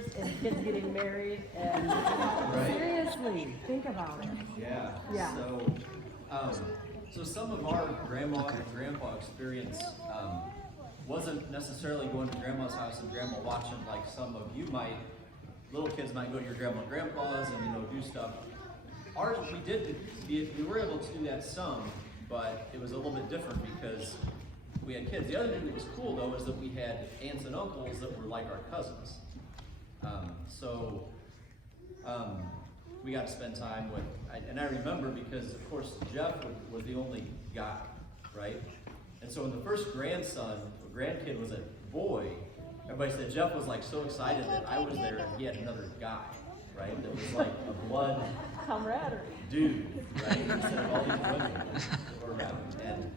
years and kids getting married and seriously, think about it. Yeah. Yeah. So some of our grandma and grandpa experience wasn't necessarily going to grandma's house and grandma watching like some of you might. Little kids might go to your grandma and grandpa's and do stuff. Ours, we were able to do that some, but it was a little bit different because we had kids. The other thing that was cool though is that we had aunts and uncles that were like our cousins. We got to spend time with, and I remember because of course Jeff was the only guy, right? And so when the first grandkid was a boy, everybody said Jeff was like so excited that I was there and he had another guy, right? That was like a blood camaraderie dude, right? Instead of all these women that were around. And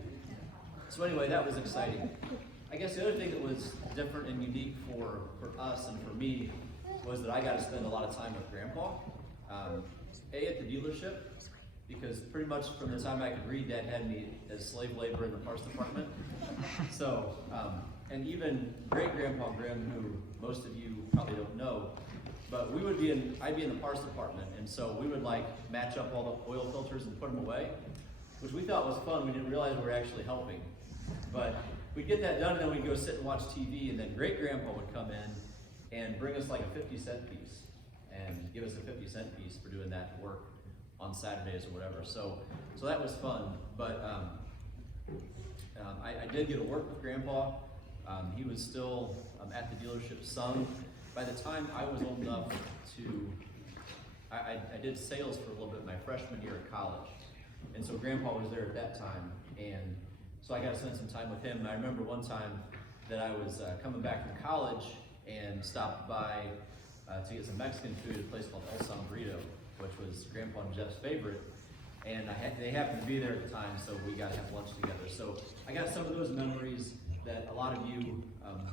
so anyway, that was exciting. I guess the other thing that was different and unique for us and for me was that I got to spend a lot of time with Grandpa. At the dealership, because pretty much from the time I could read, Dad had me as slave labor in the parts department. So, and even great-grandpa Grimm, who most of you probably don't know, but I'd be in the parts department, and so we would like match up all the oil filters and put them away, which we thought was fun. We didn't realize we were actually helping. But we'd get that done, and then we'd go sit and watch TV, and then great-grandpa would come in and bring us like a 50-cent piece and give us a 50-cent piece for doing that work on Saturdays or whatever. So that was fun. But I did get to work with Grandpa. He was still at the dealership some. By the time I was old enough I did sales for a little bit my freshman year at college. And so Grandpa was there at that time. And so I got to spend some time with him. And I remember one time that I was coming back from college and stopped by to get some Mexican food at a place called Elna Grimm, which was Grandpa and Jeff's favorite. And they happened to be there at the time, so we got to have lunch together. So I got some of those memories that a lot of you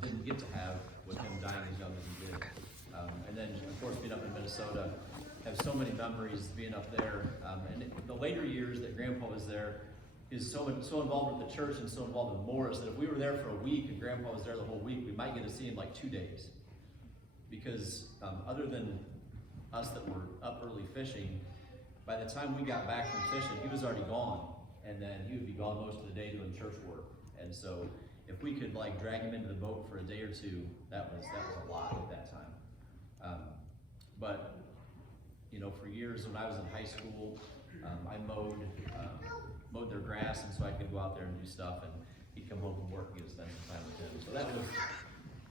didn't get to have with him dying as young as he did. And then, of course, being up in Minnesota, have so many memories being up there. And the later years that Grandpa was there, is so involved with the church and so involved with Morris that if we were there for a week and Grandpa was there the whole week, we might get to see him like 2 days. Because other than us that were up early fishing, by the time we got back from fishing, he was already gone. And then he would be gone most of the day doing church work. And so if we could like drag him into the boat for a day or two, that was a lot at that time. But for years when I was in high school, I mowed their grass, and so I could go out there and do stuff, and he'd come home from work and get to spend some time with him. So that was,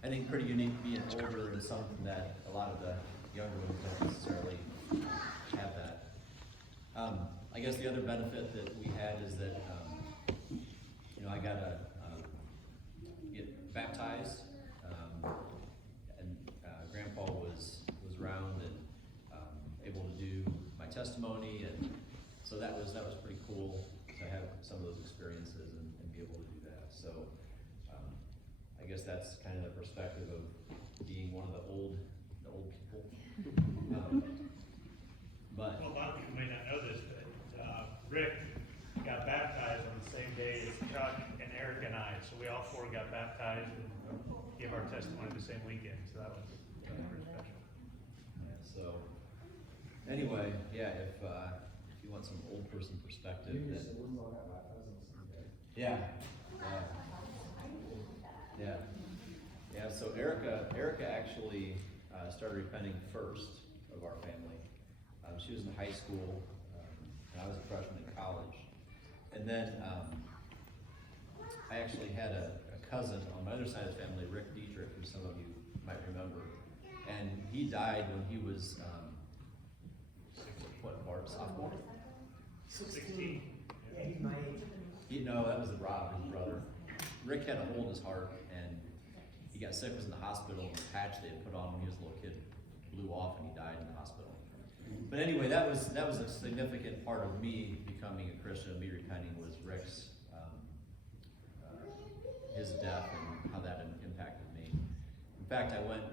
I think, pretty unique being older and something that a lot of the younger ones don't necessarily have that. I guess the other benefit that we had is that I got to get baptized, and Grandpa was around and able to do my testimony, and so that was pretty cool to have some of those experiences and be able to do that. So I guess that's kind of the perspective of being one of the old people. Well, a lot of people may not know this, but Rick got baptized on the same day as Chuck and Eric and I. So we all four got baptized and gave our testimony the same weekend. So that was pretty special. Yeah, so anyway, yeah, if you want some old person perspective, then, yeah. So Erica actually started repenting first of our family. She was in high school, and I was a freshman in college. And then I actually had a cousin on my other side of the family, Rick Dietrich, who some of you might remember. And he died when he was, sophomore? 16. Yeah, he's my age. No, that was Rob, his brother. Rick had a hole in his heart, and he got sick, was in the hospital, and the patch they had put on when he was a little kid blew off, and he died in the hospital. But anyway, that was a significant part of me becoming a Christian, me repenting, was Rick's his death and how that impacted me. In fact, I went.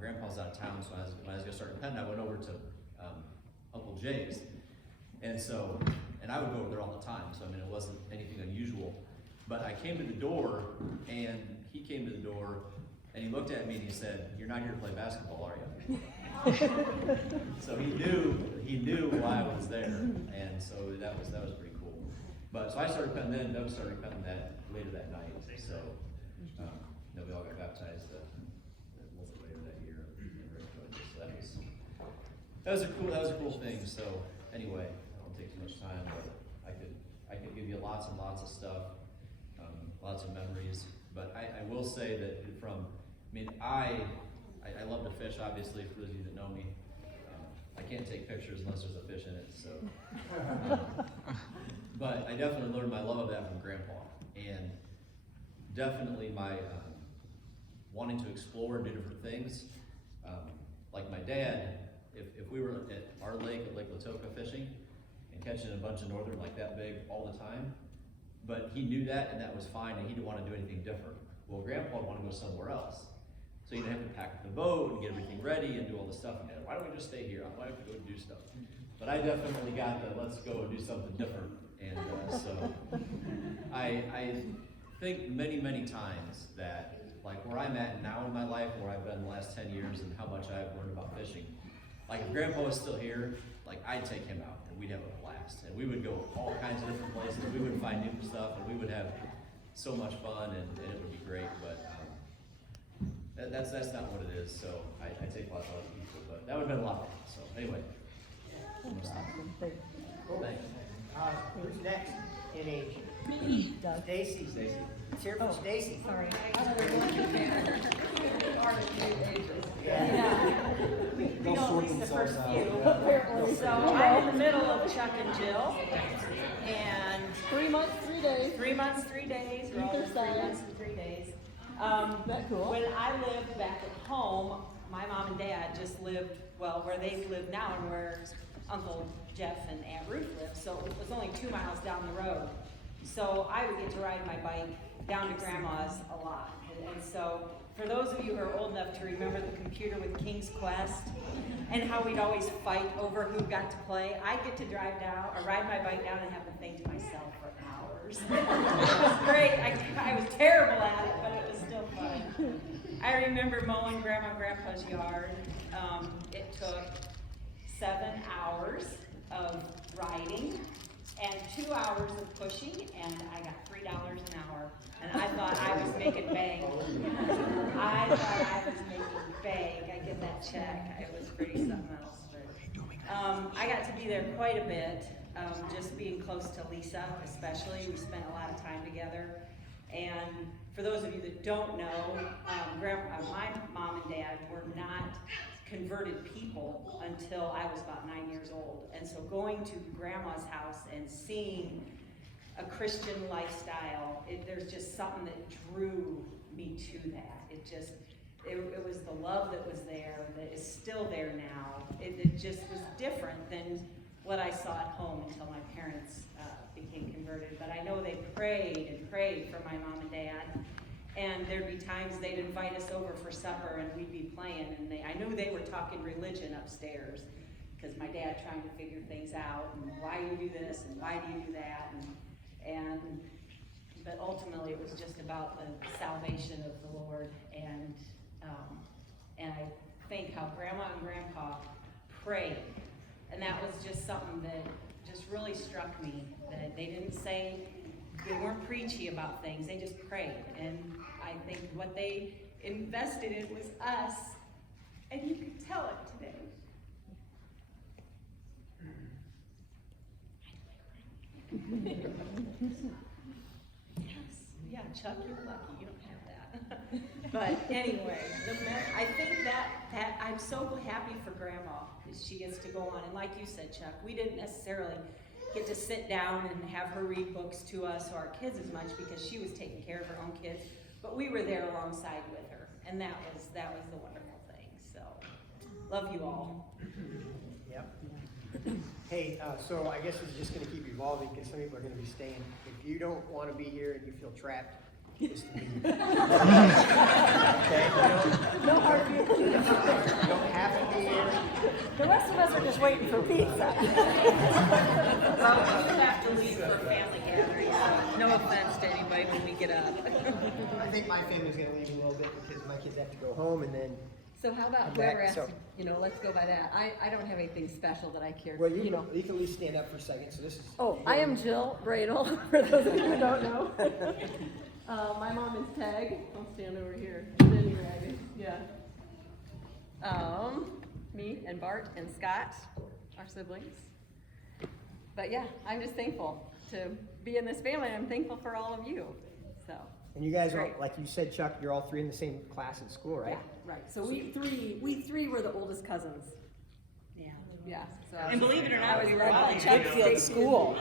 Grandpa's out of town, so when I was going to start repenting, I went over to Uncle Jay's, and I would go over there all the time. So I mean, it wasn't anything unusual. But I came to the door, and he came to the door, and he looked at me and he said, "You're not here to play basketball, are you?" So he knew why I was there, and so that was pretty cool. But so I started cutting then, Doug started cutting that later that night. So then we all got baptized a little bit later that year. So that was a cool thing. So anyway, I won't take too much time, but I could give you lots and lots of stuff, lots of memories. But I will say that I love to fish, obviously, for those of you that know me. I can't take pictures unless there's a fish in it, so. But I definitely learned my love of that from Grandpa. And definitely my wanting to explore and do different things. Like my dad, if we were at our lake, at Lake Latoka fishing, and catching a bunch of northern like that big all the time, but he knew that and that was fine, and he didn't want to do anything different. Well, Grandpa would want to go somewhere else. So you'd have to pack up the boat and get everything ready and do all this stuff. And why don't we just stay here? Why don't we go do stuff? But I definitely got the let's go and do something different. And so I think many times that like where I'm at now in my life, where I've been the last 10 years and how much I've learned about fishing. Like if Grandpa was still here, like I'd take him out and we'd have a blast. And we would go all kinds of different places. We would find new stuff and we would have so much fun and it would be great. But that's not what it is. So I take lots of other people, but that would have been a lot of fun. So anyway. Thanks. Who's next in age? Doug. Stacy. Let's hear from Stacy. Sorry. We know at least the first few. Apparently. So I'm in the middle of Chuck and Jill, and 3 months, 3 days. 3 months, 3 days. We're all in 3 months and 3 days. That cool. When I lived back at home, my mom and dad just lived, well, where they live now and where Uncle Jeff and Aunt Ruth lived, so it was only 2 miles down the road. So I would get to ride my bike down to Grandma's a lot. And so for those of you who are old enough to remember the computer with King's Quest and how we'd always fight over who got to play, I'd get to drive down or ride my bike down and have to think to myself for hours. It was great. I was terrible at it, but it was still fun. I remember mowing Grandma and Grandpa's yard. It took 7 hours of riding and 2 hours of pushing, and I got $3 an hour. And I thought I was making bank. I thought I was making bank. I get that check. It was pretty something else. But, I got to be there quite a bit, just being close to Lisa especially. We spent a lot of time together. And for those of you that don't know, my mom and dad were not converted people until I was about 9 years old. And so going to Grandma's house and seeing a Christian lifestyle, there's just something that drew me to that. It was the love that was there, that is still there now. It just was different than what I saw at home until my parents became converted. But I know they prayed and prayed for my mom and dad. And there'd be times they'd invite us over for supper and we'd be playing, and I knew they were talking religion upstairs because my dad trying to figure things out and why do you do this and why do you do that, but ultimately it was just about the salvation of the Lord, and I think how Grandma and Grandpa prayed, and that was just something that just really struck me, that they didn't say, they weren't preachy about things, they just prayed. And I think what they invested in was us, and you could tell it today. Yes, yeah, Chuck, you're lucky, you don't have that. But anyway, I think that I'm so happy for Grandma, that she gets to go on. And like you said, Chuck, we didn't necessarily get to sit down and have her read books to us or our kids as much because she was taking care of her own kids, but we were there alongside with her, and that was the wonderful thing. So, love you all. Yep. Hey, so I guess it's just going to keep evolving because some people are going to be staying. If you don't want to be here and you feel trapped, just leave. Okay? No hard feelings. You don't have to be here. The rest of us are just waiting for pizza. Well, you have to leave for family gatherings. No offense to anybody when we get up. I think my family's going to leave in a little bit because my kids have to go home, and then So how about Okay, whoever asked, so- let's go by that. I don't have anything special that I care, Well, you can at least stand up for a second, so this is. Oh, I am Jill Bradle, for those of you who don't know. My mom is Peg. I'll stand over here. Anyway, yeah. Me and Bart and Scott, our siblings. But yeah, I'm just thankful to be in this family. I'm thankful for all of you. So. And you guys are, Great. like you said, Chuck, you're all three in the same class at school, right? Yeah, right. So we three were the oldest cousins. Yeah. Yeah. So And believe it or not, we were led all by in Chuck Goodfield Stacy. School,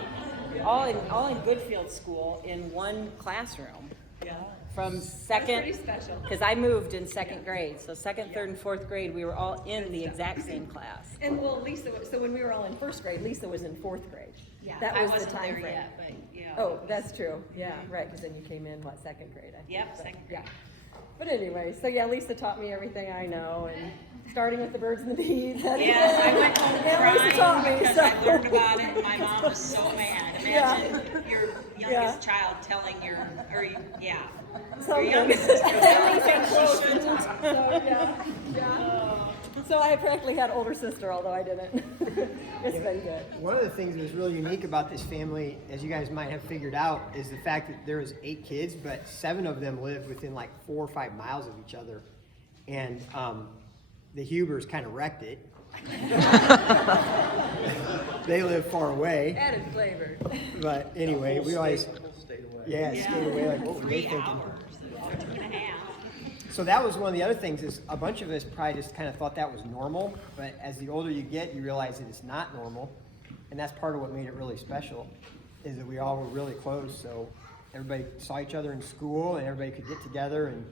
all in Goodfield School in one classroom. Yeah. From Pretty second, special. because I moved in second grade, so second, third, and fourth grade, we were all in the exact same class. And well, Lisa, so when we were all in first grade, Lisa was in fourth grade. Yeah, That I was wasn't the time there frame. yet, but yeah. Oh, that's true. Yeah, right, because then you came in, second grade, I think. Yep, But, second Yeah. But anyway, so yeah, Lisa taught me everything I know, and starting with the birds and the bees. Yes, I went home Yeah, Lisa taught crying me, because so. I learned about it and my mom was so mad. Imagine your youngest child telling your Something. youngest sister telling So, you she shouldn't. yeah. So I practically had an older sister, although I didn't. It's been good. One of the things that was really unique about this family, as you guys might have figured out, is the fact that there was 8 kids, but 7 of them lived within like 4 or 5 miles of each other. And the Hubers kind of wrecked it. They live far away. Added flavor. But anyway, we always, stayed away, like, what were they 3 thinking? hours, 2.5. So that was one of the other things, is a bunch of us probably just kind of thought that was normal, but as the older you get, you realize that it's not normal. And that's part of what made it really special, is that we all were really close, so everybody saw each other in school and everybody could get together. And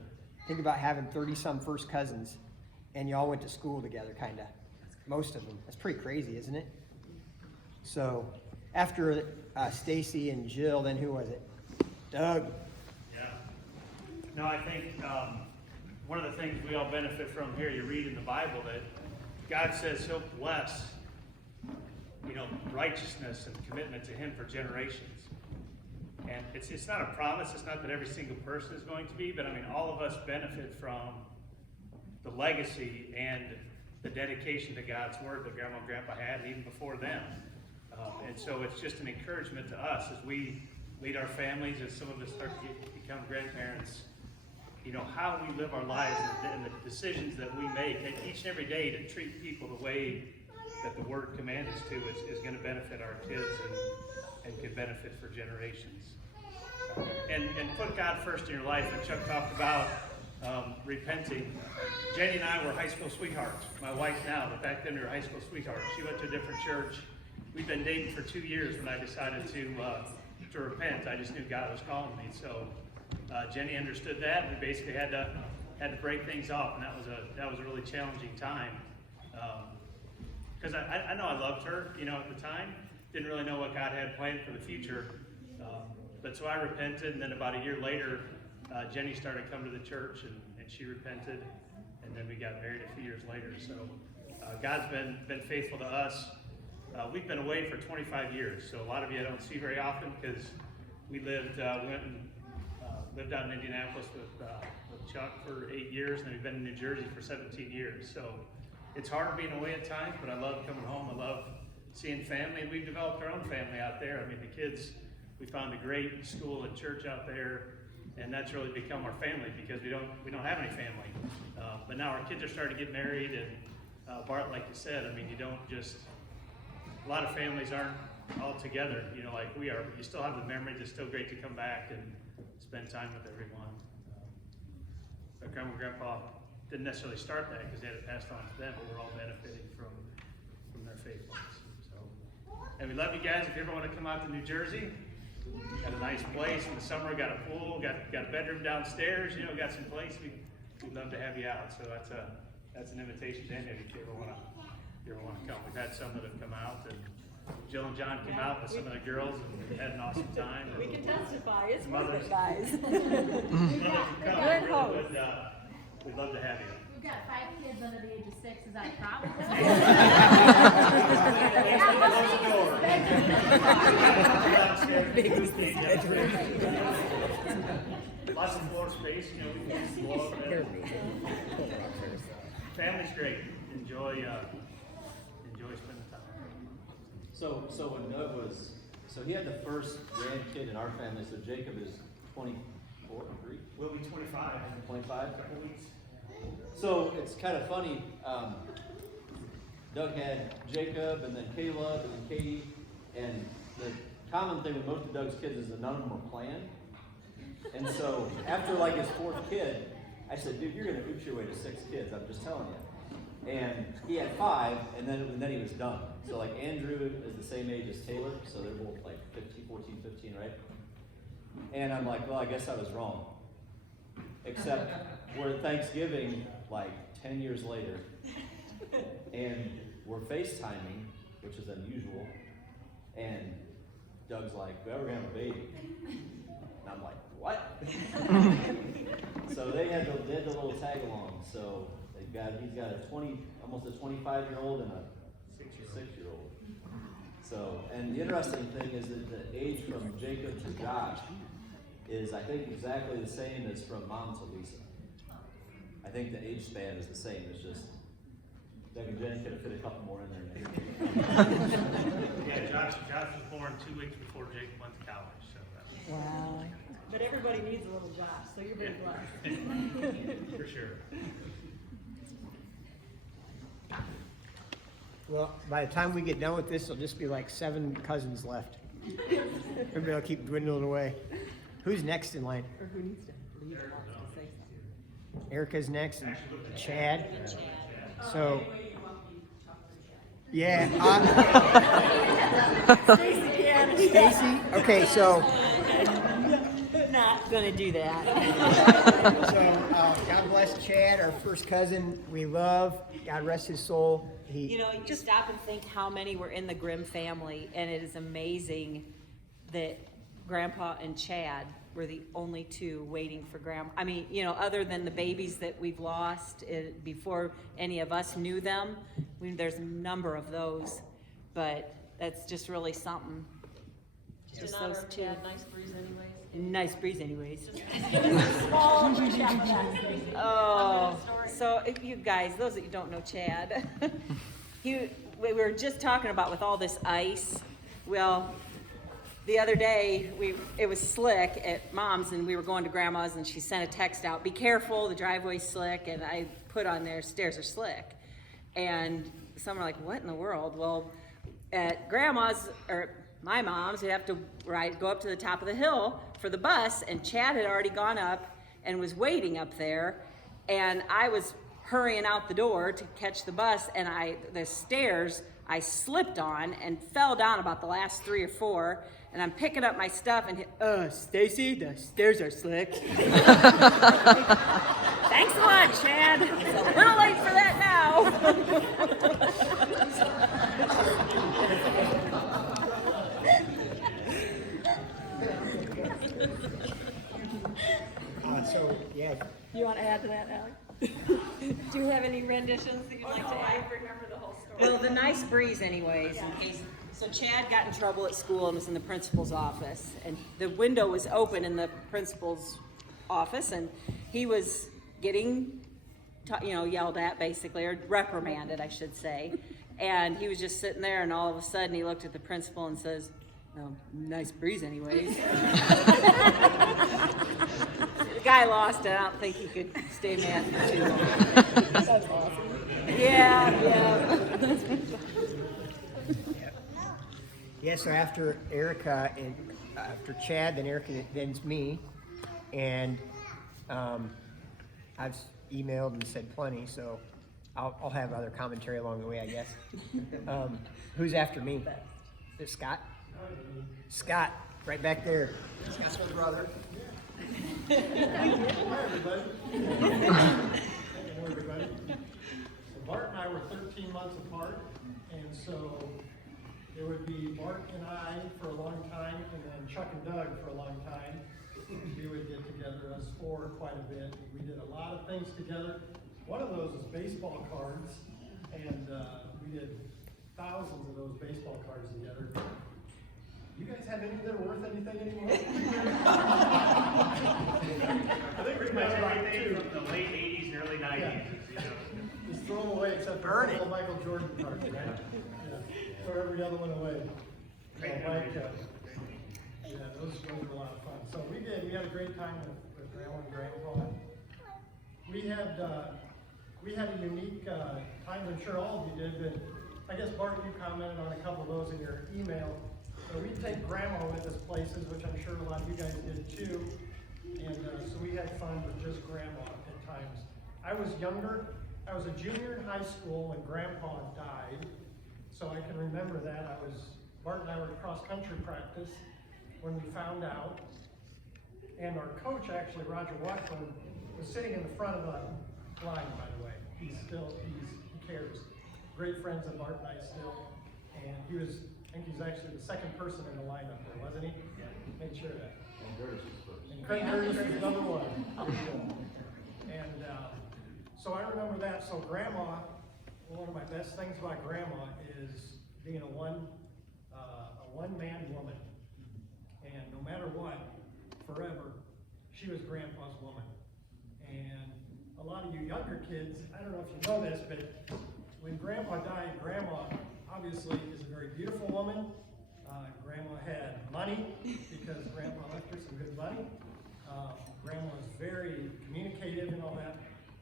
think about having 30-some first cousins and you all went to school together, kind of, most of them. That's pretty crazy, isn't it? So after Stacy and Jill, then who was it? Doug. Yeah. No, I think one of the things we all benefit from here, you read in the Bible that God says he'll bless, righteousness and commitment to him for generations. And it's not a promise. It's not that every single person is going to be, but I mean, all of us benefit from the legacy and the dedication to God's word that Grandma and Grandpa had even before them. And so it's just an encouragement to us as we lead our families, as some of us start to become grandparents, how we live our lives and the decisions that we make each and every day to treat people the way that the word commands us to is going to benefit our kids and can benefit for generations. And put God first in your life. And Chuck talked about repenting. Jenny and I were high school sweethearts. My wife now, but back then we were high school sweethearts. She went to a different church. We've been dating for 2 years when I decided to repent. I just knew God was calling me. So Jenny understood that. We basically had to break things off, and that was a really challenging time. Because I know I loved her, at the time. Didn't really know what God had planned for the future. But so I repented, and then about a year later, Jenny started coming to the church, and she repented, and then we got married a few years later. So God's been faithful to us. We've been away for 25 years, so a lot of you I don't see very often because we went and lived out in Indianapolis with Chuck for 8 years, and then we've been in New Jersey for 17 years. So it's hard being away at times, but I love coming home. I love seeing family. We've developed our own family out there. I mean, the kids, we found a great school and church out there, and that's really become our family because we don't have any family. But now our kids are starting to get married, and Bart, like you said, I mean, you don't just, a lot of families aren't all together, like we are, but you still have the memories. It's still great to come back and spend time with everyone. But Grandma and Grandpa didn't necessarily start that because they had it passed on to them, but we're all benefiting from their faithfulness. So, and we love you guys. If you ever want to come out to New Jersey, got a nice place in the summer. Got a pool. Got a bedroom downstairs. Got some place. We'd love to have you out. So that's an invitation to any of you if you ever want to come. We've had some that have come out, and Jill and John came out with some of the girls and had an awesome time. We can testify. It's Some worth others. it, guys. We'd love to have you. We've got 5 kids under the age of 6. Is that a problem? Lots of floor space, we can go up there. Family's great. Enjoy spending time. So when Doug was, so he had the first grandkid in our family, so Jacob is 24, 3? We'll be 25 in 25? a couple weeks. So it's kind of funny, Doug had Jacob and then Caleb and then Katie, and the common thing with most of Doug's kids is that none of them were planned. And so after like his fourth kid, I said, dude, you're gonna oops your way to 6 kids, I'm just telling you. And he had 5, and then he was done. So like Andrew is the same age as Taylor, so they're both like 14, 15, right? And I'm like, well, I guess I was wrong. Except we're at Thanksgiving like 10 years later, and we're FaceTiming, which is unusual, and Doug's like, well, we're gonna have a baby. And I'm like, what? So they had the little tag along, so he's got almost a 25-year-old and a 6-year-old. So, and the interesting thing is that the age from Jacob to Josh is, I think, exactly the same as from Mom to Lisa. I think the age span is the same. It's just Doug and Jen could have fit a couple more in there maybe. Yeah, Josh was born 2 weeks before Jacob went to college, so that was Wow. But everybody needs a little Josh, so you're being blessed. for sure. Well, by the time we get done with this, there'll just be like 7 cousins left. Everybody will keep dwindling away. Who's next in line? Or who needs to leave and wants to say something. Erica's next, and Chad. So, yeah. Stacy. Okay, so Not gonna do that. God bless Chad, our first cousin. We love. God rest his soul. You know, you just stop and think how many were in the Grimm family, and it is amazing that Grandpa and Chad were the only 2 waiting for Grandma. I mean, you know, other than the babies that we've lost before any of us knew them, there's a number of those, but that's just really something. Just those 2. Nice breeze anyways. Nice breeze anyways. Oh, so if you guys, those that you don't know Chad, we were just talking about with all this ice. Well, the other day it was slick at Mom's, and we were going to Grandma's, and she sent a text out, be careful, the driveway's slick, and I put on there, stairs are slick. And some are like, what in the world? Well, at Grandma's, or my mom's, we'd have to go up to the top of the hill for the bus, and Chad had already gone up and was waiting up there, and I was hurrying out the door to catch the bus, and the stairs I slipped on and fell down about the last 3 or 4, and I'm picking up my stuff and Stacy, the stairs are slick. Thanks a lot, Chad. It's a little late for that now. So, yeah. You want to add to that, Alex? Do you have any renditions that you'd like to add? I remember the whole story. Well, the nice breeze anyways, in case. So Chad got in trouble at school and was in the principal's office, and the window was open in the principal's office, and he was getting, yelled at basically, or reprimanded, I should say. And he was just sitting there, and all of a sudden he looked at the principal and says, "Oh, nice breeze anyways." The guy lost it. I don't think he could stay mad for too long. That's awesome. Yeah. Yeah, so after Erica and after Chad, then Erica, then it's me, and I've emailed and said plenty, so I'll have other commentary along the way, I guess. Who's after me? Is it Scott? Scott, right back there. Scott's my brother. Hi, everybody. Hello, everybody. So Bart and I were 13 months apart, and so it would be Bart and I for a long time, and then Chuck and Doug for a long time. We would get together, us 4, quite a bit. We did a lot of things together. One of those is baseball cards, and we did thousands of those baseball cards together. You guys have any that are worth anything anymore? I think pretty much everything from the late 80s and early 90s. This throw them away except for Burn a couple it. Michael Jordan cards, right? Yeah. Throw every other one away. So, Mike, yeah, those were a lot of fun. So we had a great time with Grandma and Grandpa. We had a unique time, I'm sure all of you did, but I guess Bart, you commented on a couple of those in your email. So we take Grandma with us places, which I'm sure a lot of you guys did too. And so we had fun with just Grandma at times. I was younger. I was a junior in high school when Grandpa died. So I can remember that. Bart and I were at cross-country practice when we found out. And our coach, actually, Roger Watson, was sitting in the front of the line, by the way. He cares. Great friends of Bart and I still. And I think he's actually the second person in the line up there, wasn't he? Yeah. Made sure of that. And Craig Curtis is number one. And so I remember that. So Grandma, one of my best things about Grandma is being a one-man woman. And no matter what, forever, she was Grandpa's woman. And a lot of you younger kids, I don't know if you know this, but when Grandpa died, Grandma obviously is a very beautiful woman. Grandma had money because Grandpa left her some good money. Grandma was very communicative and all that.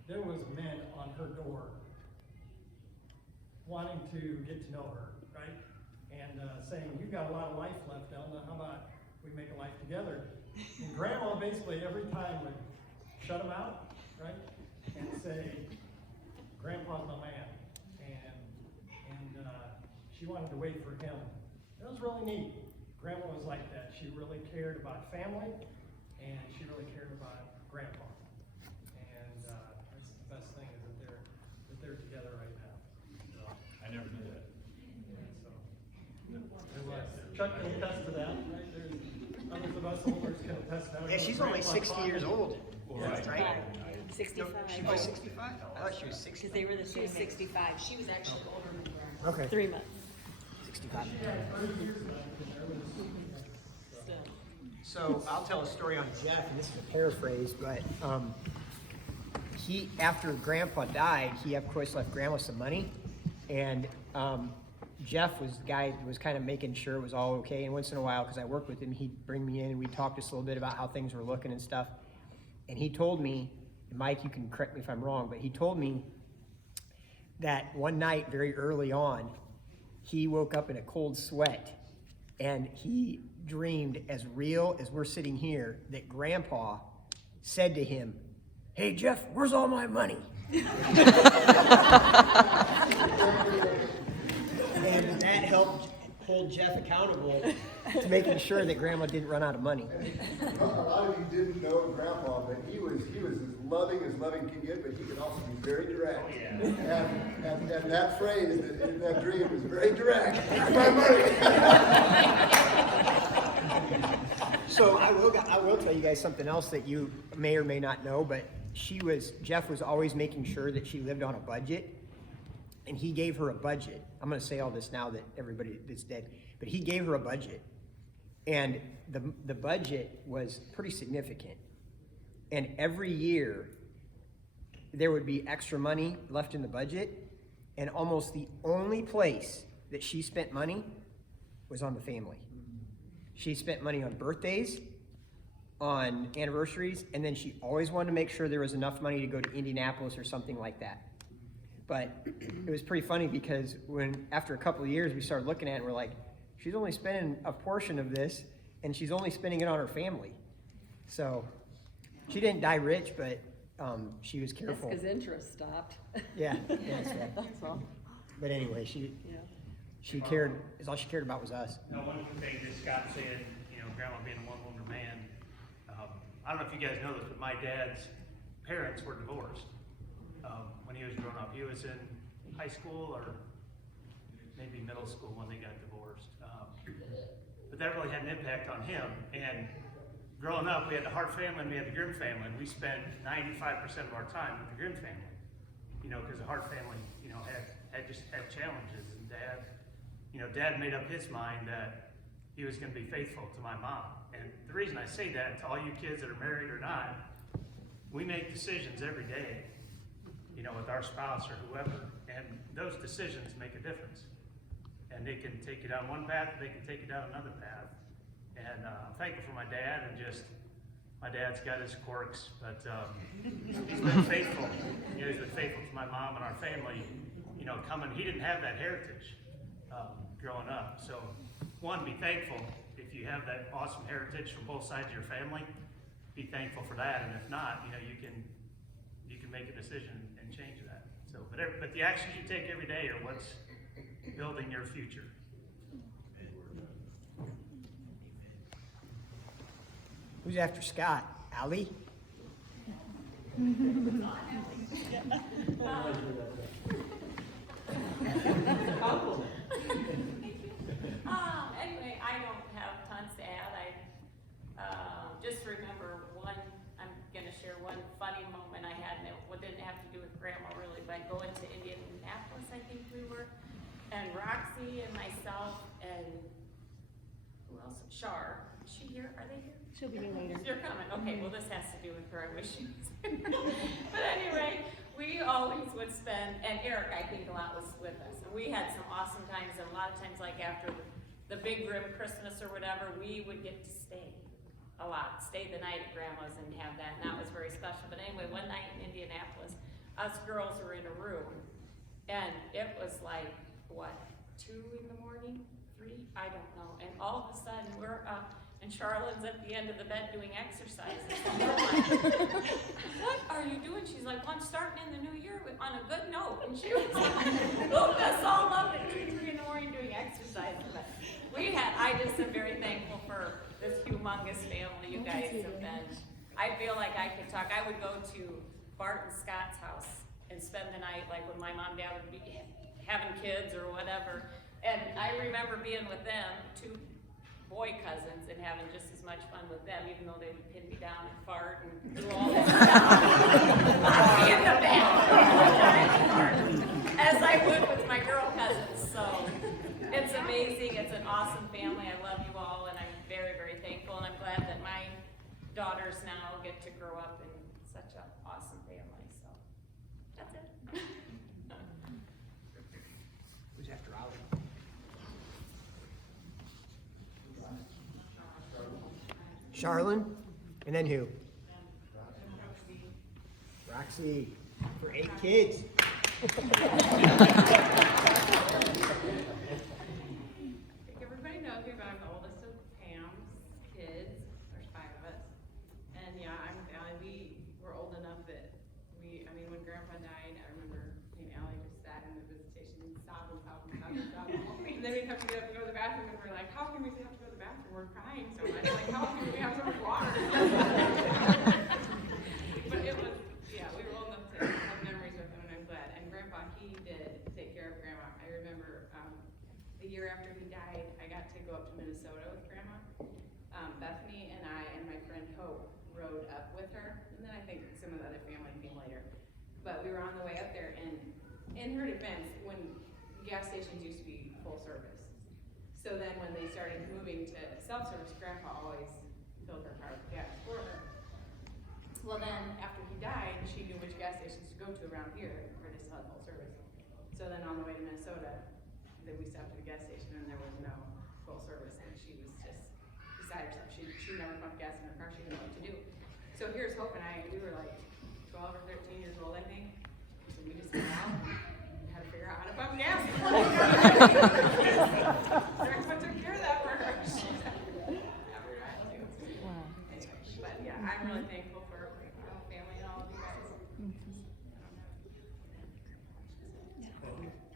There was men on her door wanting to get to know her, right? And saying, "You've got a lot of life left, Elna. How about we make a life together?" And Grandma basically every time would shut them out, right? And say, "Grandpa's my man." And she wanted to wait for him. It was really neat. Grandma was like that. She really cared about family, and she really cared about Grandpa. And that's the best thing is that they're together right now. I never knew that. So, Chuck can attest to that, right? There's others of us olders can attest to that. Yeah, she's only 60 years old. That's right. 65. She was 65? I thought she was 60. Because they were the same. She was 65. She was actually older than Grandma. Okay. 3 months. 65. Still. So I'll tell a story on Jeff, and this is a paraphrase, but after Grandpa died, he of course left Grandma some money, and Jeff was the guy who was kind of making sure it was all okay. And once in a while, because I worked with him, he'd bring me in and we'd talk just a little bit about how things were looking and stuff. And he told me, and Mike, you can correct me if I'm wrong, but he told me that one night very early on, he woke up in a cold sweat and he dreamed, as real as we're sitting here, that Grandpa said to him, "Hey Jeff, where's all my money?" And that helped hold Jeff accountable to making sure that Grandma didn't run out of money. A lot of you didn't know Grandpa, but he was as loving can get, but he could also be very direct. Oh, yeah. And that phrase in that dream was very direct. That's my money. So I will tell you guys something else that you may or may not know, but Jeff was always making sure that she lived on a budget, and he gave her a budget. I'm going to say all this now that everybody that's dead, but he gave her a budget, and the budget was pretty significant. And every year there would be extra money left in the budget, and almost the only place that she spent money was on the family. She spent money on birthdays, on anniversaries, and then she always wanted to make sure there was enough money to go to Indianapolis or something like that. But it was pretty funny because after a couple of years, we started looking at it and we're like, she's only spending a portion of this, and she's only spending it on her family. So she didn't die rich, but she was Just careful. because interest stopped. Yeah, that's right. That's all. But anyway, she cared, all she cared about was us. Now, one of the things that Scott said, Grandma being a one-woman man, I don't know if you guys know this, but my dad's parents were divorced when he was growing up. He was in high school or maybe middle school when they got divorced. But that really had an impact on him. And growing up, we had the Hart family and we had the Grimm family, and we spent 95% of our time with the Grimm family. Because the Hart family, had challenges, and Dad made up his mind that he was going to be faithful to my mom. And the reason I say that to all you kids that are married or not, we make decisions every day with our spouse or whoever. And those decisions make a difference. And they can take you down one path, they can take you down another path. And I'm thankful for my dad, and just, my dad's got his quirks, but he's been faithful. He's been faithful to my mom and our family, coming. He didn't have that heritage growing up. So, one, be thankful if you have that awesome heritage from both sides of your family. Be thankful for that, and if not, you can make a decision and change that. So, but the actions you take every day are what's building your future. Who's after Scott? Allie? Anyway, I don't have tons to add. I just remember I'm going to share one funny moment I had, and it didn't have to do with Grandma really, but going to Indianapolis, I think we were, and Roxy and myself and who else? Shar. Is she here? Are they here? She'll be here later. You're coming. Okay, well, this has to do with her. I wish she was here. But anyway, we always would spend, and Eric, I think, a lot was with us. And we had some awesome times, and a lot of times, like after the Big Grimm Christmas or whatever, we would get to stay a lot. Stay the night at Grandma's and have that, and that was very special. But anyway, one night in Indianapolis, us girls were in a room, and it was like, what, 2 in the morning? 3? I don't know. And all of a sudden, we're up, and Charlotte's at the end of the bed doing exercises. And we're like, what are you doing? She's like, well, I'm starting in the new year on a good note. And she was like, woke us all up at 2, 3 in the morning doing exercises. But I just am very thankful for this humongous family you guys have been. I feel like I could talk. I would go to Bart and Scott's house and spend the night, like when my mom and dad would be having kids or whatever. And I remember being with them, 2 boy cousins, and having just as much fun with them, even though they would pin me down and fart and do all that stuff. I'd be in the bathroom as I would with my girl cousins. So it's amazing. It's an awesome family. I love you all, and I'm very, very thankful. And I'm glad that my daughters now get to grow up in such an awesome family. So that's it. Who's after Allie? Charlene, and then who? Roxy, for 8 kids. I think everybody knows me, but I'm the oldest of Pam's kids. There's 5 of us. And yeah, I'm with Allie. We were old enough that when Grandpa died, I remember me and Allie just sat in the visitation sobbing. And then we'd have to get up and go to the bathroom, and we're like, how can we have to go to the bathroom? We're crying so much. Like, how can we have so much water? But it was, yeah, we were old enough to have memories with him, and I'm glad. And Grandpa, he did take care of Grandma. I remember the year after he died, I got to go up to Minnesota with Grandma. Bethany and I and my friend Hope rode up with her, and then I think some of the other family came later. But we were on the way up there, and in her defense, when gas stations used to be full service. So then when they started moving to self-service, Grandpa always filled her car with gas for her. Well then, after he died, she knew which gas stations to go to around here for to still have full service. So then on the way to Minnesota, then we stopped at a gas station and there was no full service, and she was just beside herself. She never pumped gas in her car, she didn't know what to do. So here's Hope and I, we were like 12 or 13 years old, I think. So we just went out and had to figure out how to pump gas. Grandpa took care of that for her. She never had to. Anyway, but yeah, I'm really thankful for our family and all of you guys.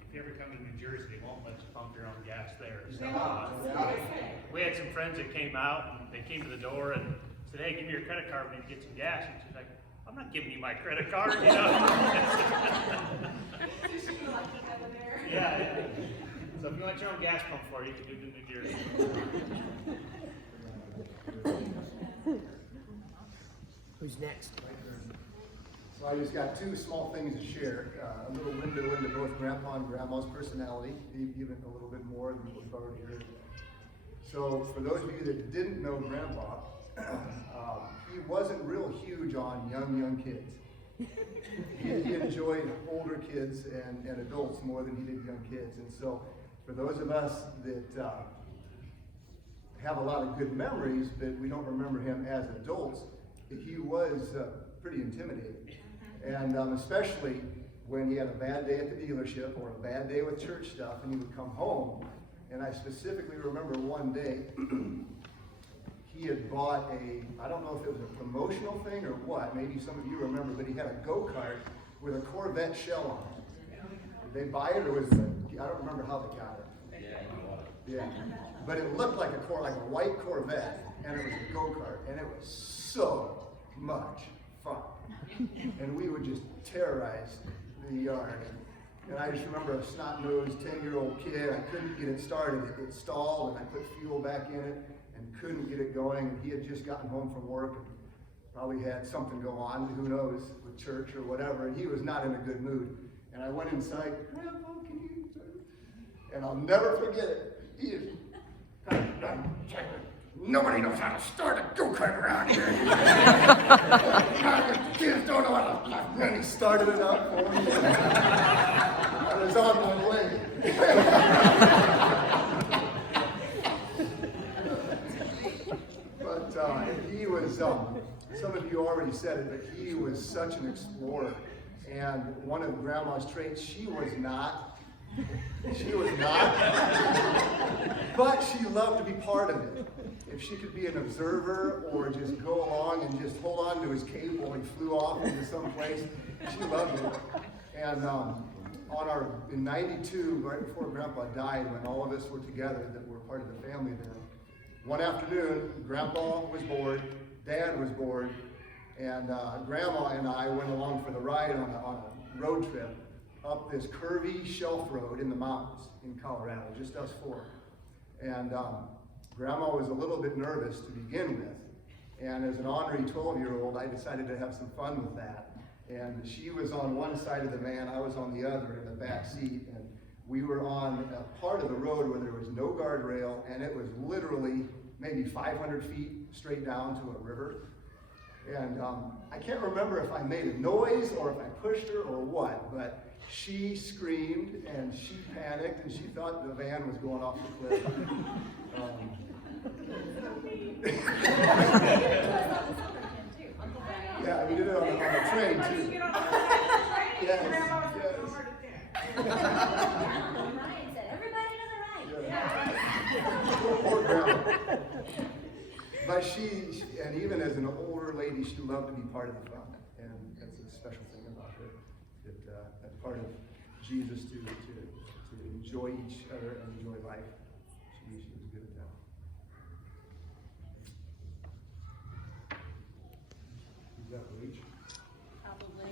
If you ever come to New Jersey, they won't let you pump your own gas there. So, we had some friends that came out, and they came to the door and said, hey, give me your credit card, we need to get some gas. And she's like, I'm not giving you my credit card, Yeah. So if you want your own gas pump for you, you can do it in New Jersey. Who's next? So I just got 2 small things to share. A little window into both Grandpa and Grandma's personality, even a little bit more than we've already heard. So for those of you that didn't know Grandpa, he wasn't real huge on young kids. He enjoyed older kids and adults more than he did young kids. And so for those of us that have a lot of good memories, but we don't remember him as adults, he was pretty intimidating. And especially when he had a bad day at the dealership or a bad day with church stuff, and he would come home. And I specifically remember one day, he had bought I don't know if it was a promotional thing or what, maybe some of you remember, but he had a go-kart with a Corvette shell on it. Did they buy it, or was it, I don't remember how they got it. Yeah. But it looked like a white Corvette, and it was a go-kart, and it was so much fun. And we would just terrorize the yard. And I just remember a snot-nosed 10-year-old kid. I couldn't get it started. It stalled, and I put fuel back in it and couldn't get it going. And he had just gotten home from work and probably had something go on, who knows, with church or whatever. And he was not in a good mood. And I went inside, Grandpa, can you? And I'll never forget it. He is, nobody knows how to start a go-kart around here. Kids don't know how to. And he started it up for me. I was on my way. But he was, some of you already said it, but he was such an explorer. And one of Grandma's traits, she was not. But she loved to be part of it. If she could be an observer or just go along and just hold on to his cape while he flew off into some place, she loved it. And in '92, right before Grandpa died, when all of us were together that were part of the family then, one afternoon, Grandpa was bored, Dad was bored, and Grandma and I went along for the ride on a road trip up this curvy shelf road in the mountains in Colorado, just us four. And Grandma was a little bit nervous to begin with. And as an ornery 12-year-old, I decided to have some fun with that. And she was on one side of the van, I was on the other in the back seat. And we were on a part of the road where there was no guardrail, and it was literally maybe 500 feet straight down to a river. And I can't remember if I made a noise or if I pushed her or what, but she screamed and she panicked and she thought the van was going off the cliff. Yeah, we did it on the train too. Yes, yes. Ryan said, everybody does it right. Poor Grandma. But and even as an older lady, she loved to be part of the fun. And that's a special thing about her. That part of Jesus to enjoy each other and enjoy life. She was good at that. Is that Rach? Probably.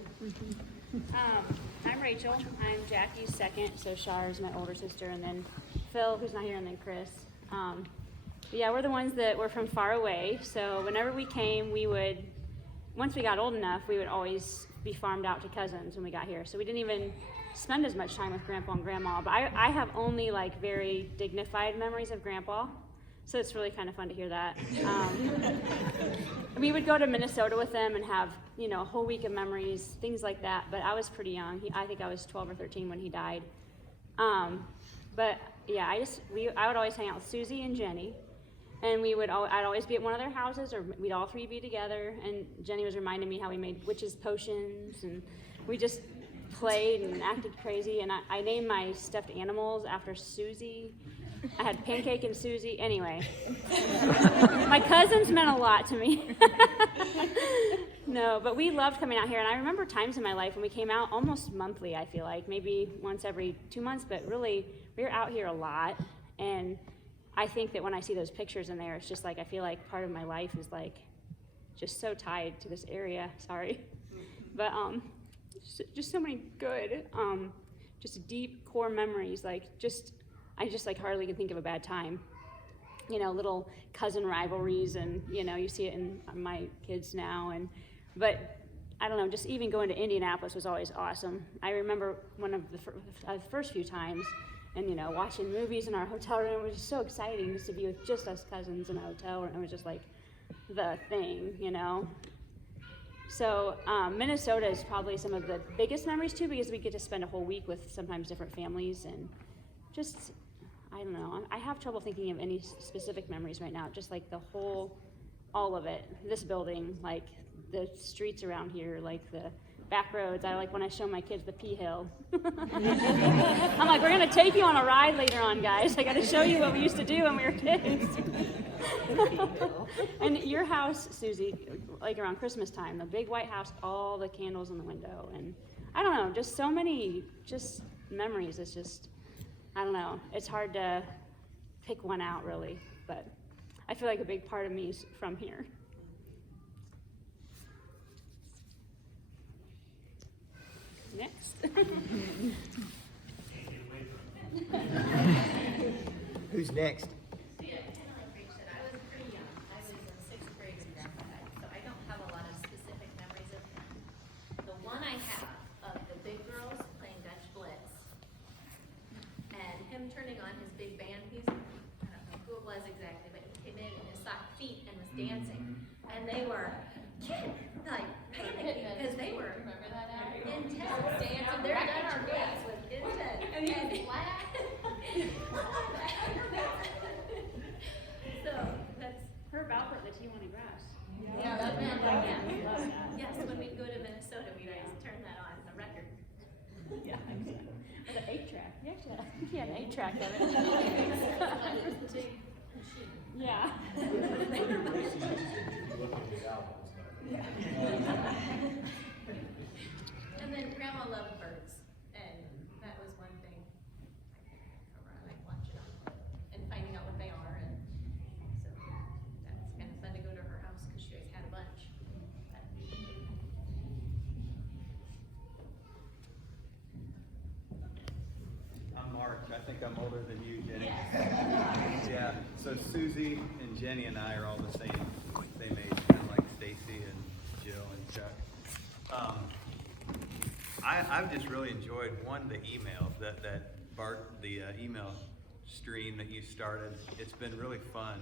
I'm Rachel. I'm Jackie's second, so Shar is my older sister, and then Phil, who's not here, and then Chris. Yeah, we're the ones that were from far away, so whenever we came, once we got old enough, we would always be farmed out to cousins when we got here. So we didn't even spend as much time with Grandpa and Grandma, but I have only like very dignified memories of Grandpa, so it's really kind of fun to hear that. We would go to Minnesota with them and have, a whole week of memories, things like that, but I was pretty young. I think I was 12 or 13 when he died. But yeah, I would always hang out with Susie and Jenny. And I'd always be at one of their houses, or we'd all three be together. And Jenny was reminding me how we made witches' potions, and we just played and acted crazy. And I named my stuffed animals after Susie. I had Pancake and Susie. Anyway, my cousins meant a lot to me. No, but we loved coming out here. And I remember times in my life when we came out almost monthly, I feel like, maybe once every 2 months. But really, we were out here a lot. And I think that when I see those pictures in there, it's just like I feel like part of my life is like just so tied to this area. Sorry, but just so many good, just deep core memories. I just like hardly can think of a bad time. Little cousin rivalries, and you see it in my kids now. But I don't know, just even going to Indianapolis was always awesome. I remember one of the first few times. And, watching movies in our hotel room was just so exciting just to be with just us cousins in a hotel room. It was just like the thing, So Minnesota is probably some of the biggest memories too, because we get to spend a whole week with sometimes different families and just, I don't know. I have trouble thinking of any specific memories right now. Just like the whole, all of it. This building, like the streets around here, like the back roads. I like when I show my kids the P Hill. I'm like, we're gonna take you on a ride later on, guys. I gotta show you what we used to do when we were kids. And your house, Susie, like around Christmas time, the big white house, all the candles in the window, and I don't know, just so many just memories. It's just, I don't know. It's hard to pick one out really, but I feel like a big part of me is from here. Next. Who's next? Yeah, kind of like Rach said, I was pretty young. I was in 6th grade when Grandpa died, so I don't have a lot of specific memories of him. The one I have of the big girls playing Dutch Blitz and him turning on his big band music. I don't know who it was exactly, but he came in his soft feet and was dancing, and they were like panicking because they were intense dancing. Their Dutch Blitz was intense and flat. So that's Herb Alpert, the T1 grass. yeah, that man. Love Yeah. that. Yes, when we'd go to Minnesota, we'd always turn that on the record. Yeah. Or the 8-track. You actually had an 8-track of it. Yeah. And then Grandma loved birds, and that was one thing. I like watching them and finding out what they are, and so that's kind of fun to go to her house because she always had a bunch. I'm Mark. I think I'm older than you, Jenny. Yeah. So Susie and Jenny and I are all the same age, kind of like Stacy and Jill and Chuck. I've just really enjoyed the emails that Bart, the email stream that you started. It's been really fun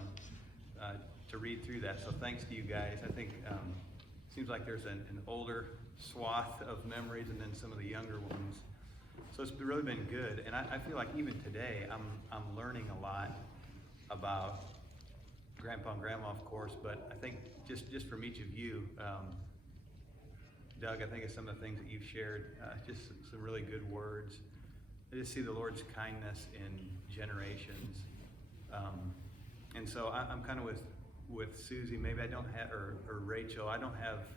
to read through that. So thanks to you guys. I think it seems like there's an older swath of memories and then some of the younger ones. So it's really been good, and I feel like even today I'm learning a lot about Grandpa and Grandma, of course, but I think just from each of you, Doug, I think it's some of the things that you've shared, just some really good words. I just see the Lord's kindness in generations, and so I'm kind of with Susie. Maybe I don't have, or Rachel, I don't have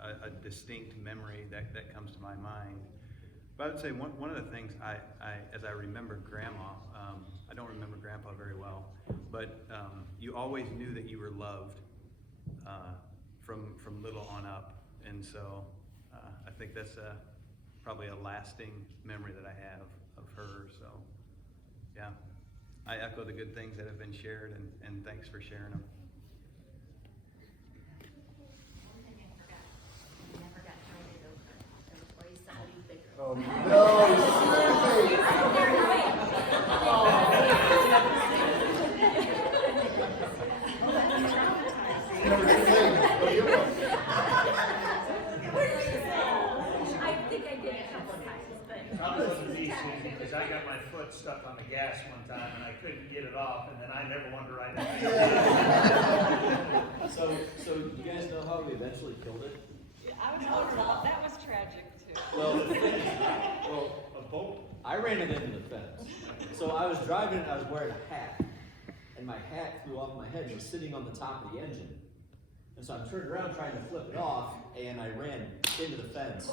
a distinct memory that comes to my mind. But I would say one of the things as I remember Grandma, I don't remember Grandpa very well, but you always knew that you were loved from little on up, and so I think that's probably a lasting memory that I have of her. So yeah, I echo the good things that have been shared, and thanks for sharing them. One thing I forgot. I never got invited over. There was always somebody bigger. Oh, no, seriously. Never too late. Go get one. I think I did a couple times, but. Probably wasn't me, Susie, because I got my foot stuck on the gas one time and I couldn't get it off, and then I never wanted to ride that. So you guys know how we eventually killed it? I was wondering, that was tragic too. Well, A boat? I ran it into the fence. So I was driving and I was wearing a hat, and my hat flew off my head and was sitting on the top of the engine. And so I turned around trying to flip it off, and I ran into the fence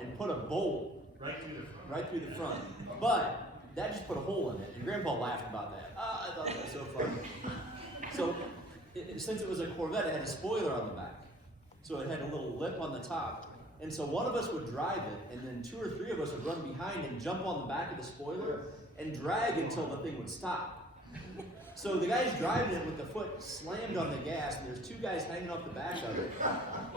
and put a bolt Right through the front. right through the front. But that just put a hole in it, and Grandpa laughed about that. I thought that was so funny. So since it was a Corvette, it had a spoiler on the back. So it had a little lip on the top. And so one of us would drive it, and then 2 or 3 of us would run behind and jump on the back of the spoiler and drag until the thing would stop. So the guy's driving it with the foot slammed on the gas, and there's two guys hanging off the back of it,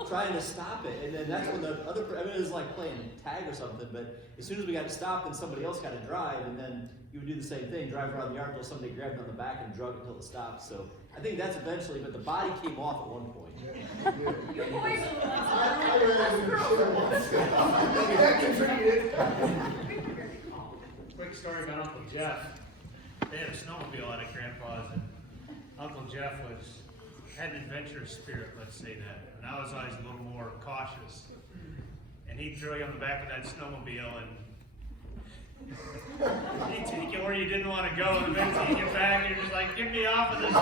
trying to stop it. And then that's when the other, I mean, it was like playing tag or something, but as soon as we got to stop, then somebody else got to drive, and then you would do the same thing, drive around the yard until somebody grabbed it on the back and drug it until it stopped. So I think that's eventually, but the body came off at one point. Your boys I realized it was shit once. That contributed. Quick story about Uncle Jeff. They had a snowmobile at Grandpa's, and Uncle Jeff had an adventurous spirit, let's say that. And I was always a little more cautious. And he'd throw you on the back of that snowmobile, and he'd take you where you didn't want to go, and eventually you get back, and you're just like, get me off of this thing.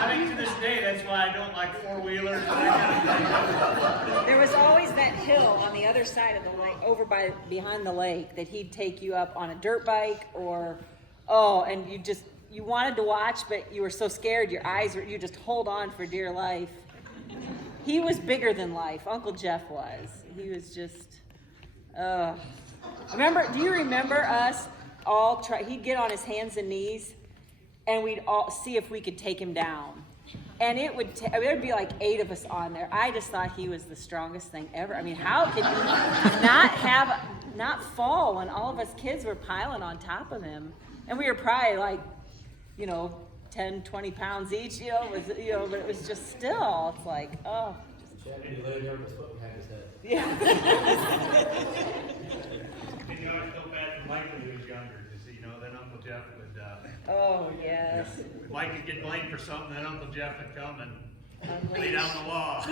I think to this day, that's why I don't like four-wheelers and that kind of thing. There was always that hill on the other side of the lake, over behind the lake, that he'd take you up on a dirt bike and you wanted to watch, but you were so scared, you just hold on for dear life. He was bigger than life. Uncle Jeff was. He was just, do you remember us all he'd get on his hands and knees, and we'd all see if we could take him down. And there'd be like 8 of us on there. I just thought he was the strongest thing ever. I mean, how could he not fall when all of us kids were piling on top of him? And we were probably like, 10, 20 pounds each, but it was just still, it's like, oh. And he laid there with his foot behind his head. Yeah. And you always felt bad for Mike when he was younger, then Uncle Jeff would, Oh, yes. Mike would get blamed for something, then Uncle Jeff would come and lay down the law. I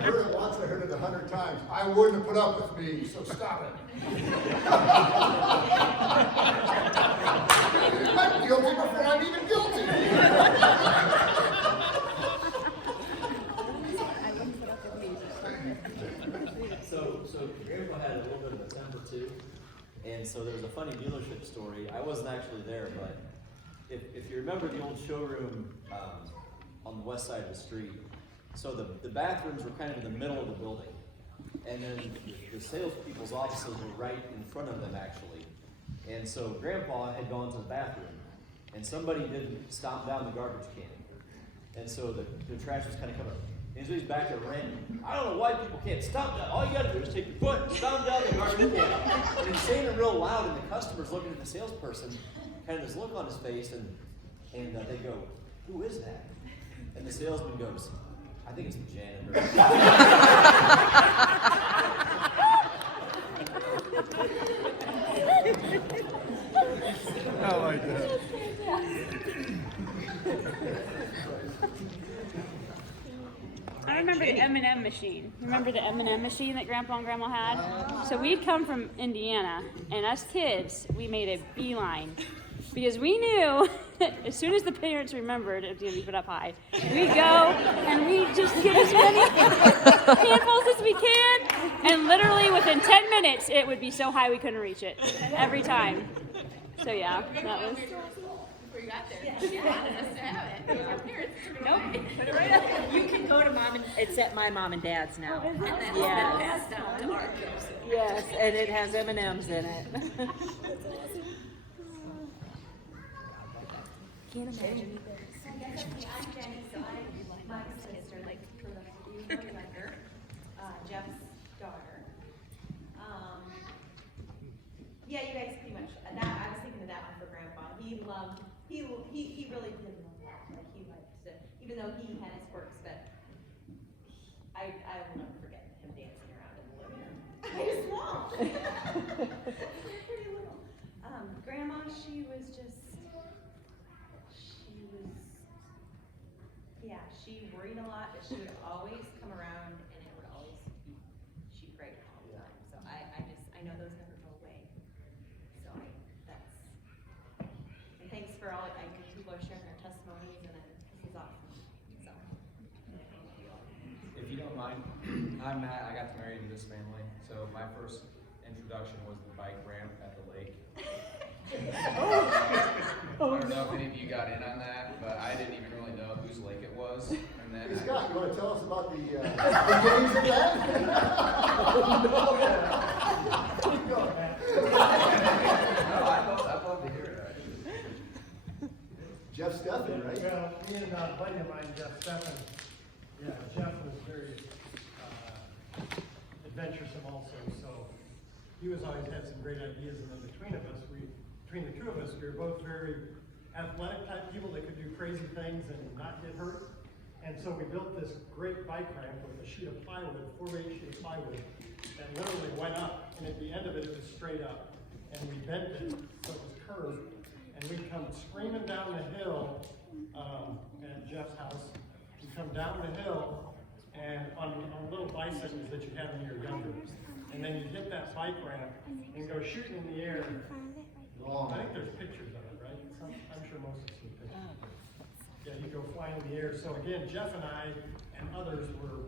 heard it once, I heard it 100 times. I wouldn't have put up with me, so stop it. I'm guilty before I'm even guilty. So Grandpa had a little bit of a temper too, and so there's a funny dealership story. I wasn't actually there, but if you remember the old showroom on the west side of the street, so the bathrooms were kind of in the middle of the building, and then the salespeople's offices were right in front of them actually. And so Grandpa had gone to the bathroom, and somebody didn't stomp down the garbage can, and so the trash was kind of coming. And so he's back there ranting. I don't know why people can't stomp down. All you gotta do is take your foot and stomp down the garbage can. And he's saying it real loud, and the customer's looking at the salesperson, kind of this look on his face, and they go, "Who is that?" And the salesman goes, "I think it's the janitor." I like that. I remember the M&M machine. Remember the M&M machine that Grandpa and Grandma had? So we'd come from Indiana, and us kids, we made a beeline. Because we knew, as soon as the parents remembered it was going to be put up high, we'd go and we'd just get as many handfuls as we can, and literally within 10 minutes, it would be so high we couldn't reach it. Every time. So yeah, that was... Before you got there, she wanted us to have it. It was our parents. Nope. Put it right up. You can go to it's at my mom and dad's now. And then it's been Yes. passed down to our kids. Yes, and it has M&Ms in it. Can't imagine. I'm Jenny, so my kids are like younger, Jeff's daughter. Yeah, you guys pretty much, I was thinking of that one for Grandpa. He really did love that. Like he liked to, even though he had his quirks, but I will never forget him dancing around in the living room. I was small. Pretty little. Grandma, she worried a lot, but she would always come around, and it would always be, she prayed all the time. So I know those never go away. So and thanks for all, people are sharing their testimonies, and this is awesome. So, if you don't mind, I'm Matt. I got married to this family, so my first introduction was the bike ramp at the lake. I don't know if any of you got in on that, but I didn't even really know whose lake it was. And then Hey Scott, you want to tell us about the beginnings of that? no, I'd love to hear it. Jeff Steffen, right? Well, me and a buddy of mine, Jeff Steffen, yeah, Jeff was very adventuresome also, so he was always had some great ideas, and then between the two of us, we were both very athletic type people that could do crazy things and not get hurt. And so we built this great bike ramp with a sheet of plywood, 4x8 sheet of plywood, that literally went up, and at the end of it, it was straight up. And we bent it so it was curved, and we'd come screaming down the hill at Jeff's house. We'd come down the hill, and on little bicycles that you had when you were younger. And then you'd hit that bike ramp and go shooting in the air. I think there's pictures of it, right? I'm sure most have seen pictures. Yeah, you go flying in the air. So again, Jeff and I and others were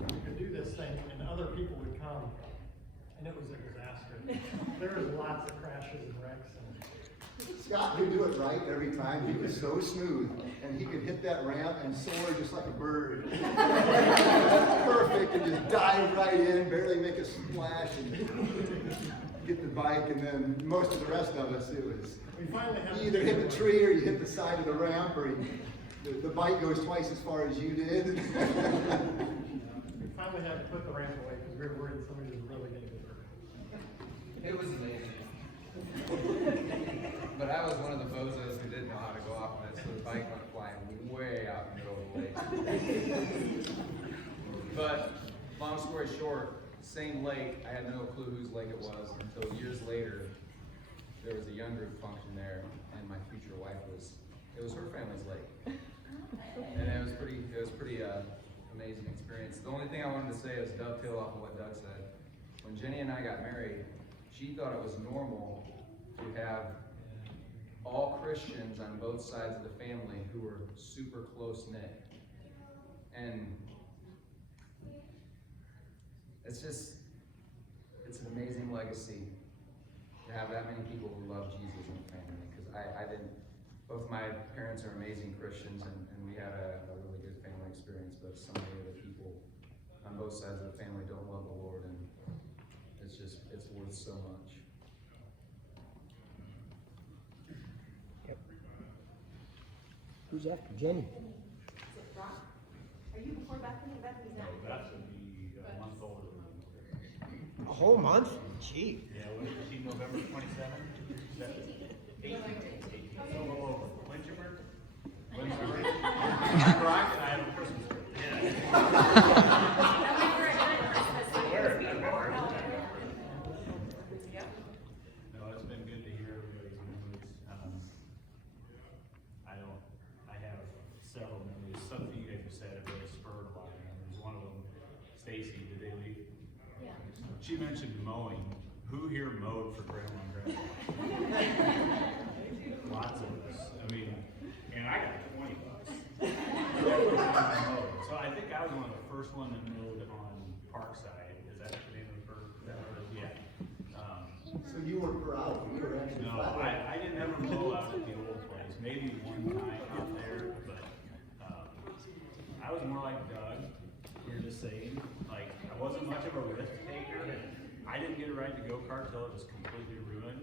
we could do this thing, and other people would come, and it was a disaster. There was lots of crashes and wrecks. Scott could do it right every time. He was so smooth, and he could hit that ramp and soar just like a bird. Perfect, and just dive right in, barely make a splash, and get the bike. And then most of the rest of us, it was you either hit the tree or you hit the side of the ramp, or the bike goes twice as far as you did. We finally had to put the ramp away because we were worried somebody was really going to get hurt. It was amazing. But I was one of the bozos who didn't know how to go off of it, so the bike went flying way out in the middle of the lake. But, long story short, same lake, I had no clue whose lake it was until years later, there was a young group function there, and my future wife it was her family's lake. And it was pretty amazing experience. The only thing I wanted to say is dovetail off of what Doug said. When Jenny and I got married, she thought it was normal to have all Christians on both sides of the family who were super close-knit. And it's an amazing legacy to have that many people who love Jesus in the family. Because I didn't, both my parents are amazing Christians, and we had a really good family experience, but so many of the people on both sides of the family don't love the Lord, and it's worth so much. Who's after Jenny? Are you before Bethany? Bethany's not. Beth would be a month older than me. A whole month? Gee. Yeah, when is she, November 27th? 18. So a little over. When's your birthday? When's your birthday? Right, I have a Christmas birthday. Yeah. No, it's been good to hear everybody's memories. I have several memories. Something you guys have said have really spurred a lot of memories. One of them, Stacy, did they leave? Yeah. She mentioned mowing. Who here mowed for Grandma and Grandpa? Lots of us. I mean, and I got $20. So I think I was one of the first one that mowed on Parkside. Is that the name of the first? Yeah. So you were proud. You were actually No, proud. I didn't ever mow out at the old place. Maybe one time out there, but I was more like Doug. We were just saying, like, I wasn't much of a risk taker. I didn't get a ride to go-kart till it was completely ruined.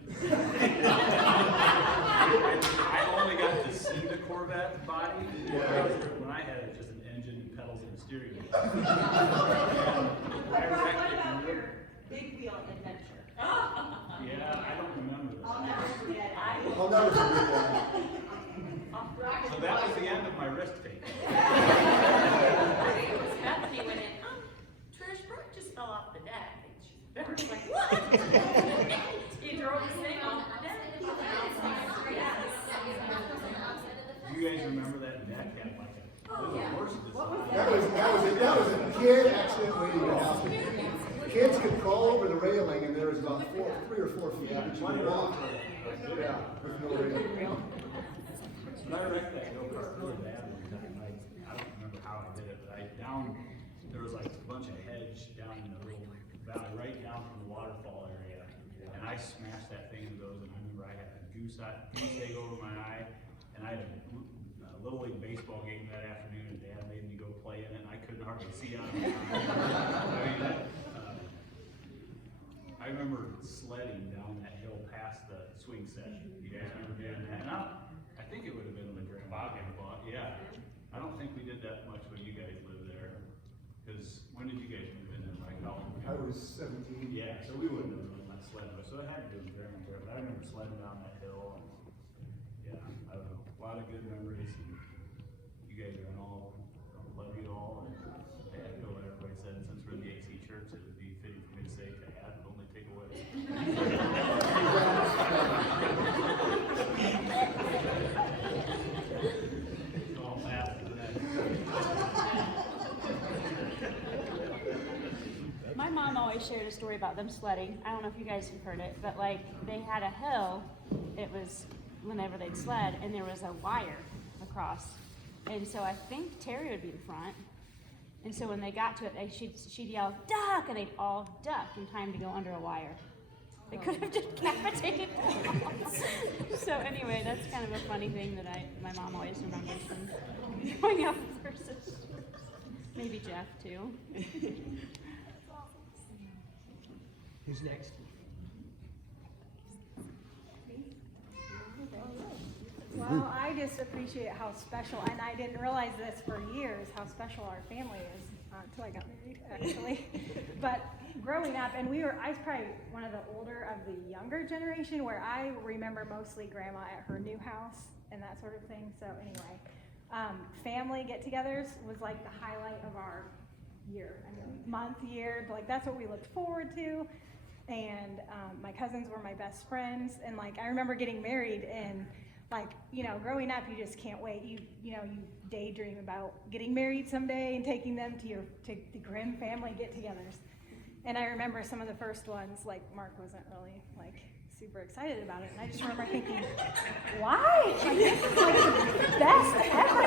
I only got to see the Corvette body when I had just an engine, pedals, and a steering wheel. What about your big wheel adventure? Yeah, I don't remember that. I'll never forget. I'll never forget that. So that was the end of my risk taking. I think it was Bethany when Trish Brooke just fell off the deck. And she was like, what? He drove his thing off the deck. You guys remember that deck had like a horse design? That was a kid accident waiting to happen. Kids could crawl over the railing, and there was about 3 or 4 feet that you could walk. Yeah, with no railing. But I wrecked that go-kart really bad one time. I don't remember how I did it, but there was like a bunch of hedge down in the little valley, right down from the waterfall area. And I smashed that thing into those, and I remember I had a goose egg over my eye, and I had a Little League baseball game that afternoon, and Dad made me go play in it, and I couldn't hardly see out of it. I remember sledding down that hill past the swing set. You guys remember doing that? And I think it would have been the grandma bought, yeah. I don't think we did that much when you guys lived there. Cause when did you guys move in there, Mike? How long? I was 17. Yeah, so we wouldn't have really went sledding, but so it had to do with grandmother, but I remember sledding down that hill and, yeah, I don't know, a lot of good memories and you guys are in all, love you all and I echo what everybody said, and since we're in the AC church, it would be fitting for me to say to add, but only take away. All math and that. My mom always shared a story about them sledding. I don't know if you guys have heard it, but like they had a hill. It was whenever they'd sled, and there was a wire across. And so I think Terry would be in front. And so when they got to it, she'd yell, "Duck!" and they'd all duck in time to go under a wire. They could have just decapitated them. So anyway, that's kind of a funny thing that my mom always remembers from growing up with her sisters. Maybe Jeff too. Who's next? Well, I just appreciate how special, and I didn't realize this for years, how special our family is, until I got married, actually. But growing up, and I was probably one of the older of the younger generation, where I remember mostly grandma at her new house and that sort of thing. So anyway, family get-togethers was like the highlight of our year, month, year, like that's what we looked forward to. And my cousins were my best friends, and like I remember getting married, and like, you know, growing up, you just can't wait. You daydream about getting married someday and taking them to the Grimm family get-togethers. And I remember some of the first ones, like Mark wasn't really like super excited about it, and I just remember thinking, why? Like, this is like the best ever.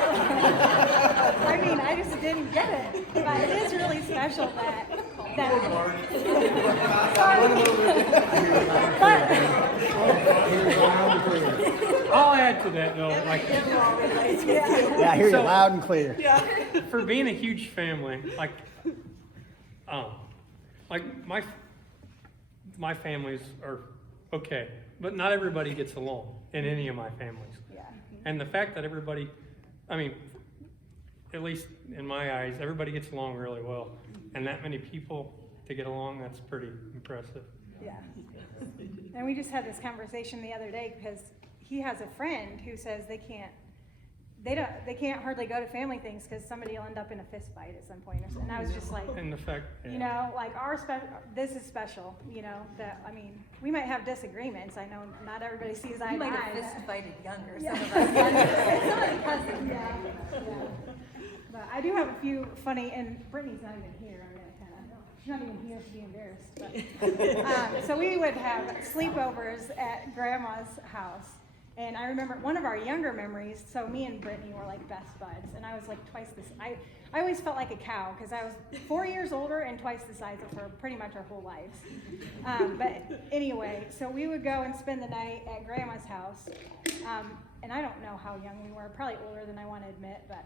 I mean, I just didn't get it, but it is really special that. I'll add to that though, like, Yeah, I hear you loud and clear. for being a huge family, like my families are okay, but not everybody gets along in any of my families. Yeah. And the fact that everybody, I mean, at least in my eyes, everybody gets along really well. And that many people to get along, that's pretty impressive. Yeah. And we just had this conversation the other day because he has a friend who says they can't hardly go to family things because somebody will end up in a fist fight at some point. And I was just like, And the fact, you know, like this is special, you know, that, I mean, we might have disagreements. I know not everybody sees eye to eye. You might have fist fighted younger, Yeah. some of us younger. Some of the cousins, yeah. But I do have a few funny, and Brittany's not even here. I'm gonna kind of, she's not even here to be embarrassed. But so we would have sleepovers at Grandma's house. And I remember one of our younger memories, so me and Brittany were like best buds, and I was like twice this, I always felt like a cow, because I was 4 years older and twice the size of her pretty much our whole lives. But anyway, so we would go and spend the night at Grandma's house, and I don't know how young we were, probably older than I want to admit, but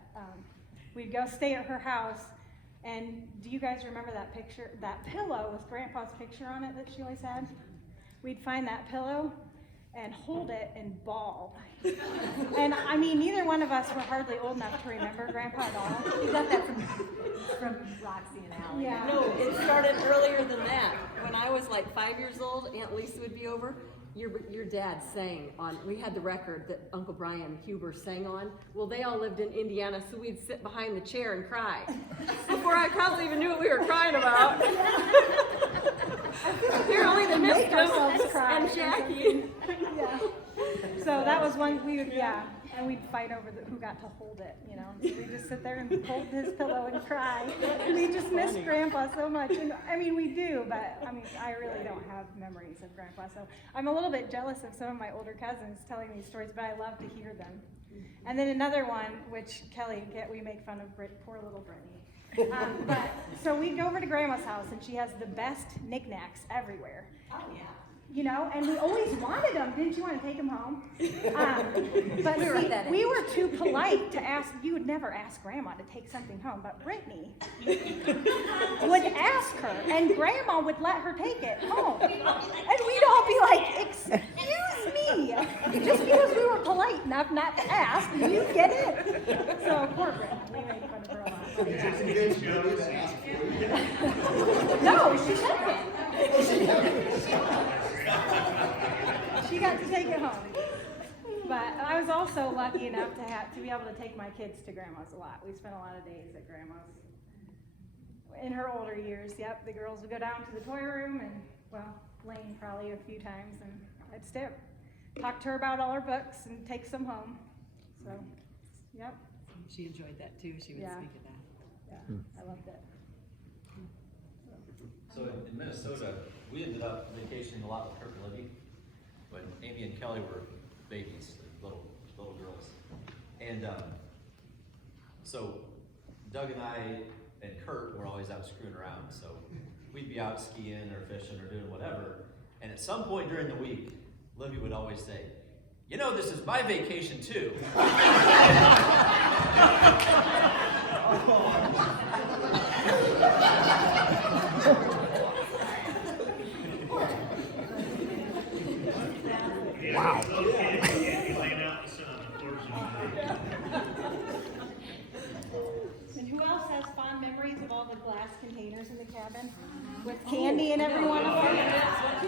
we'd go stay at her house, and do you guys remember that picture, that pillow with Grandpa's picture on it that she always had? We'd find that pillow and hold it and bawl. And I mean, neither one of us were hardly old enough to remember Grandpa at all. You got that from Roxy and Allie. Yeah. No, it started earlier than that. When I was like 5 years old, Aunt Lisa would be over. Your dad sang on, we had the record that Uncle Brian Huber sang on. Well, they all lived in Indiana, so we'd sit behind the chair and cry. Before I probably even knew what we were crying about. Apparently they missed us and Jackie. Yeah. So that was one, we would, yeah, and we'd fight over who got to hold it, you know. So we'd just sit there and hold his pillow and cry. And we just miss Grandpa so much. And I mean, we do, but I mean, I really don't have memories of Grandpa. So I'm a little bit jealous of some of my older cousins telling these stories, but I love to hear them. And then another one, which we make fun of poor little Brittany. But so we'd go over to Grandma's house, and she has the best knickknacks everywhere. Oh, yeah. You know, and we always wanted them. Didn't you want to take them home? But we were too polite to ask. You would never ask Grandma to take something home, but Brittany would ask her, and Grandma would let her take it home. And we'd all be like, "Excuse me," just because we were polite enough. enough not to ask, and you get it. So poor Brittany, we made fun of her a lot. So you just engaged Brittany to ask for you? No, she didn't. She got to take it home. But I was also lucky enough to be able to take my kids to grandma's a lot. We spent a lot of days at grandma's. In her older years, yep, the girls would go down to the toy room and, well, Lane probably a few times, and I'd talk to her about all her books and take some home. So, yep. She enjoyed that too. She would Yeah. speak of that. Yeah, I loved it. So in Minnesota, we ended up vacationing a lot with Kirk and Libby when Amy and Kelly were babies, little girls. And so Doug and I and Kurt were always out screwing around. So we'd be out skiing or fishing or doing whatever. And at some point during the week, Libby would always say, "You know, this is my vacation too." Wow. Laying out in the sun, unfortunately. And who else has fond memories of all the glass containers in the cabin? With candy in every one of them?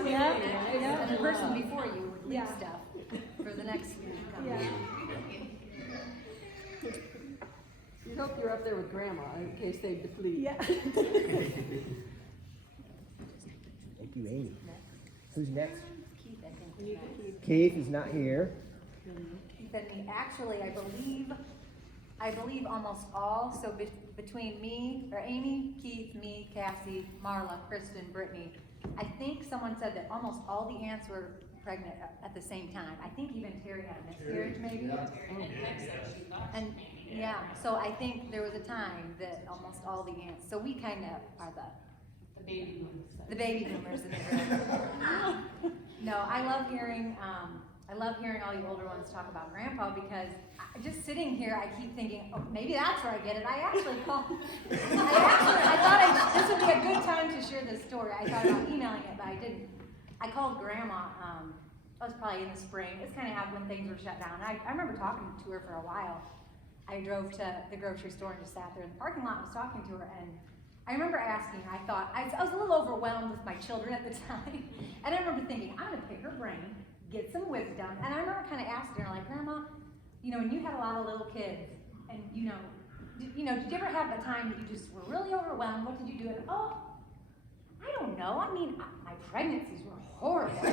Yeah. And the person before you would leave Yeah. stuff for the next year to come. Yeah. You hope you're up there with grandma in case they deplete. Yeah. Thank you, Amy. Who's next? Keith, I think. was next. Keith is not here. Keith and me, actually, I believe almost all, so between me, or Amy, Keith, me, Cassie, Marla, Kristen, Brittany, I think someone said that almost all the aunts were pregnant at the same time. I think even Terry had a miscarriage maybe. And, yeah, so I think there was a time that almost all the aunts, so we kind of are the baby boomers in the group. No, I love hearing all you older ones talk about Grandpa, because just sitting here, I keep thinking, oh, maybe that's where I get it. I thought this would be a good time to share this story. I thought about emailing it, but I didn't. I called Grandma, it was probably in the spring. It's kind of happened when things were shut down. I remember talking to her for a while. I drove to the grocery store and just sat there in the parking lot and was talking to her, and I remember asking, I was a little overwhelmed with my children at the time, and I remember thinking, I'm gonna pick her brain, get some wisdom, and I remember kind of asking her, like, Grandma, you know, when you had a lot of little kids, and did you ever have a time that you just were really overwhelmed? What did you do? And I don't know. I mean, my pregnancies were horrible. But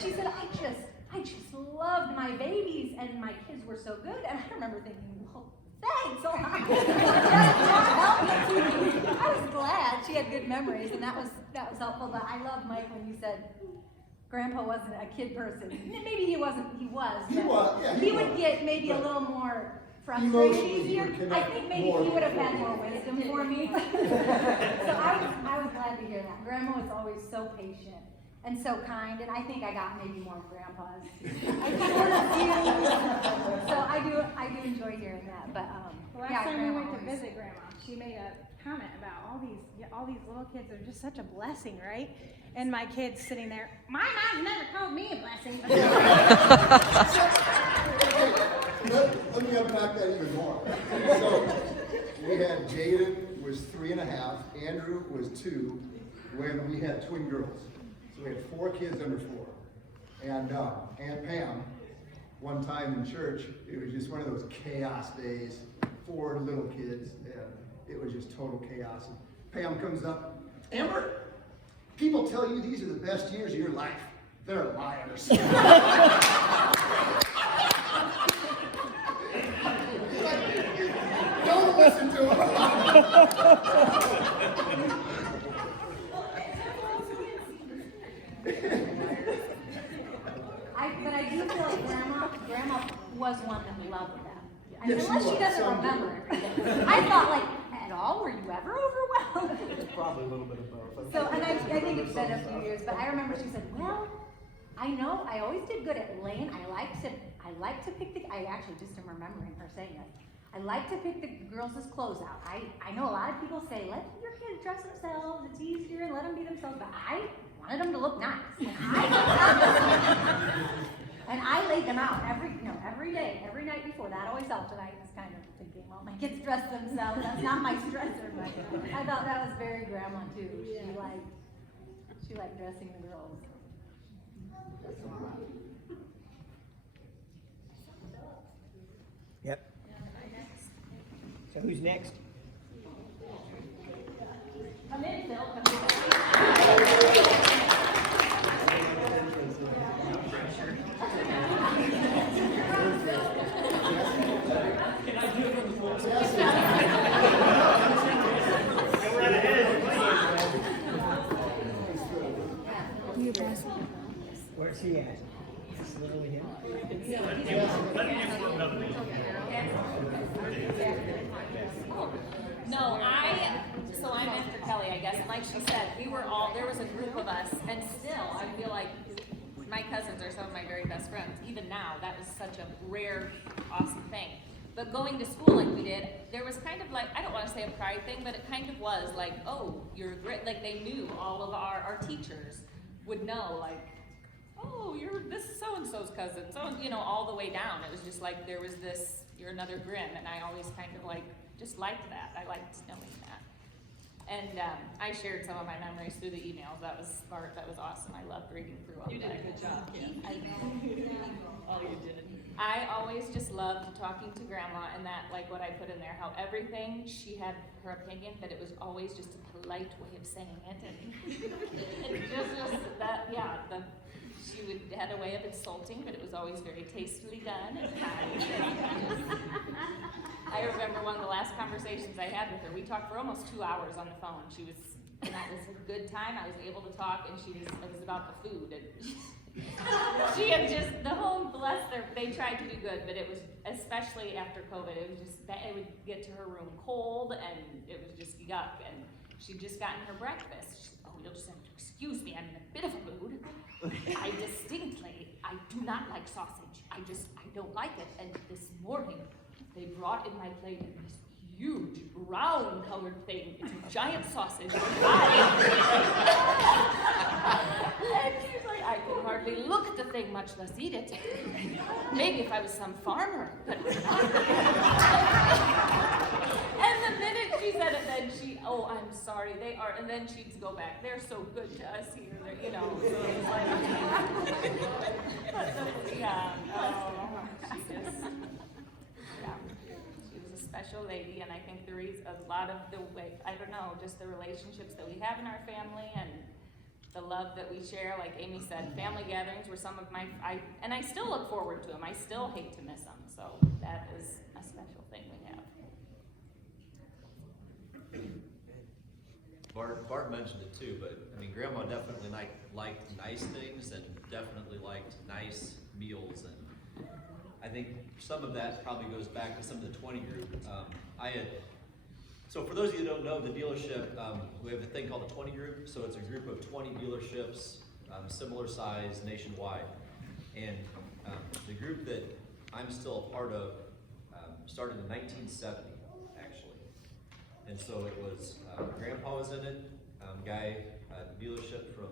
she said, I just loved my babies, and my kids were so good. And I remember thinking, well, thanks a lot. I was glad she had good memories, and that was helpful. But I love Mike when you said Grandpa wasn't a kid person. Maybe he wasn't. He was. He would get maybe a little more frustrated easier. I think maybe he would have had more wisdom for me. So I was glad to hear that. Grandma was always so patient and so kind, and I think I got maybe more of Grandpa's. So I do enjoy hearing that. But Last time we went to visit Grandma, she made a comment about all these little kids are just such a blessing, right? And my kids sitting there, my mom's never called me a blessing. Let me unpack that even more. So we had Jaden was 3.5, Andrew was 2, when we had twin girls. So we had 4 kids under 4. And Aunt Pam, one time in church, it was just one of those chaos days, 4 little kids, and it was just total chaos. And Pam comes up, Amber, people tell you these are the best years of your life. They're liars. Don't listen to them. But I do feel like Grandma was one that loved them. Yes, Unless she doesn't some remember do. everything. I thought, like, at all, were you ever overwhelmed? It's probably a little bit of both. So, and I think it's been a few years, but I remember she said, well, I know, I always did good at Lane. I like to pick I actually just am remembering her saying this. I like to pick the girls' clothes out. I know a lot of people say, let your kids dress themselves, it's easier, and let them be themselves, but I wanted them to look nice. And I laid them out every day, every night before. That always helped, and I was kind of thinking, well, my kids dress themselves, that's not my stressor, but I thought that was very grandma too. She liked dressing the girls. Yep. So who's next? Come in, Phil. Come in. Where's he at? Just literally him? No, so I'm after Kelly, I guess, and like she said, there was a group of us, and still, I feel like my cousins are some of my very best friends. Even now, that was such a rare, awesome thing. But going to school like we did, there was kind of like, I don't want to say a pride thing, but it kind of was like, oh, you're great. Like they knew all of our teachers would know, like, oh, this is so-and-so's cousin, all the way down. It was just like, there was this, you're another Grimm, and I always kind of like, just liked that. I liked knowing that. And I shared some of my memories through the emails. That was smart, that was awesome. I loved reading through them. You did a good job. I Oh, you did. I always just loved talking to Grandma, and that, like what I put in there, how everything, she had her opinion, but it was always just a polite way of saying it. And it just was that, she had a way of insulting, but it was always very tastefully done and kind. I remember one of the last conversations I had with her. We talked for almost 2 hours on the phone. And that was a good time. I was able to talk, and it was about the food. And she had just, bless her, they tried to do good, but it was, especially after COVID, it was just, it would get to her room cold, and it was just yuck. And she'd just gotten her breakfast. She said, oh, you'll just have to excuse me, I'm in a bit of a mood. I do not like sausage. I don't like it. And this morning, they brought in my plate this huge brown colored thing. It's a giant sausage. And she's like, I can hardly look at the thing, much less eat it. Maybe if I was some farmer. But and the minute she said it, then I'm sorry, they are, and then she'd go back, they're so good to us here, so it's like, she was a special lady, and I think there is a lot of the way, I don't know, just the relationships that we have in our family, and the love that we share, like Amy said, family gatherings were some of and I still look forward to them, I still hate to miss them, so that is a special thing we have. Bart mentioned it too, but I mean, Grandma definitely liked nice things and definitely liked nice meals, and I think some of that probably goes back to some of the 20 group. So for those of you who don't know, the dealership, we have a thing called the 20 group. So it's a group of 20 dealerships, similar size nationwide, and the group that I'm still a part of started in 1970. And so it was, Grandpa was in it, guy, dealership from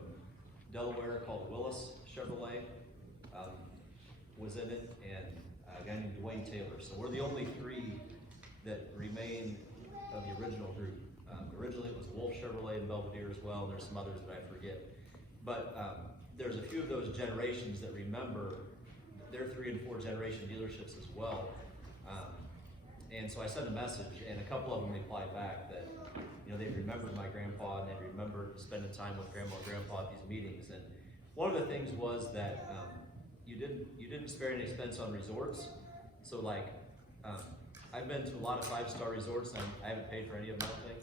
Delaware called Willis Chevrolet was in it, and a guy named Dwayne Taylor. So we're the only three that remain of the original group. Originally it was Wolf Chevrolet in Belvedere as well, and there's some others that I forget. But there's a few of those generations that remember their 3 and 4 generation dealerships as well. And so I sent a message, and a couple of them replied back that, they remembered my grandpa, and they remembered spending time with Grandma and Grandpa at these meetings. And one of the things was that you didn't spare any expense on resorts. So like, I've been to a lot of 5-star resorts, and I haven't paid for any of them, I don't think.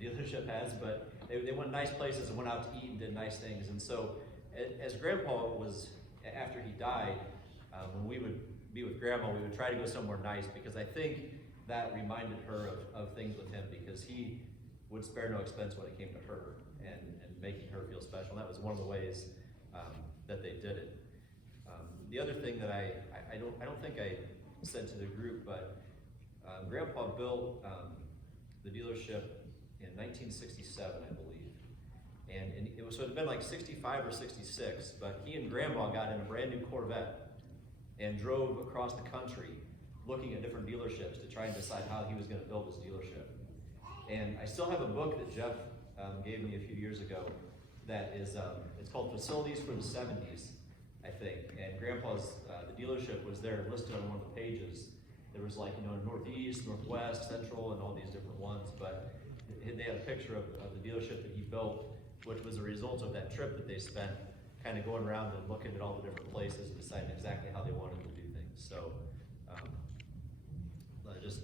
The dealership has, but they went nice places and went out to eat and did nice things. And so as Grandpa was, after he died, when we would be with Grandma, we would try to go somewhere nice, because I think that reminded her of things with him, because he would spare no expense when it came to her and making her feel special. And that was one of the ways that they did it. The other thing that I don't think I said to the group, but Grandpa built the dealership in 1967, I believe. And it had been like 65 or 66, but he and Grandma got in a brand new Corvette and drove across the country looking at different dealerships to try and decide how he was going to build his dealership. And I still have a book that Jeff gave me a few years ago that is, it's called Facilities for the 70s, I think. And Grandpa's, the dealership was there listed on one of the pages. There was like, Northeast, Northwest, Central, and all these different ones. But they had a picture of the dealership that he built, which was a result of that trip that they spent kind of going around and looking at all the different places and deciding exactly how they wanted to do things. So, just,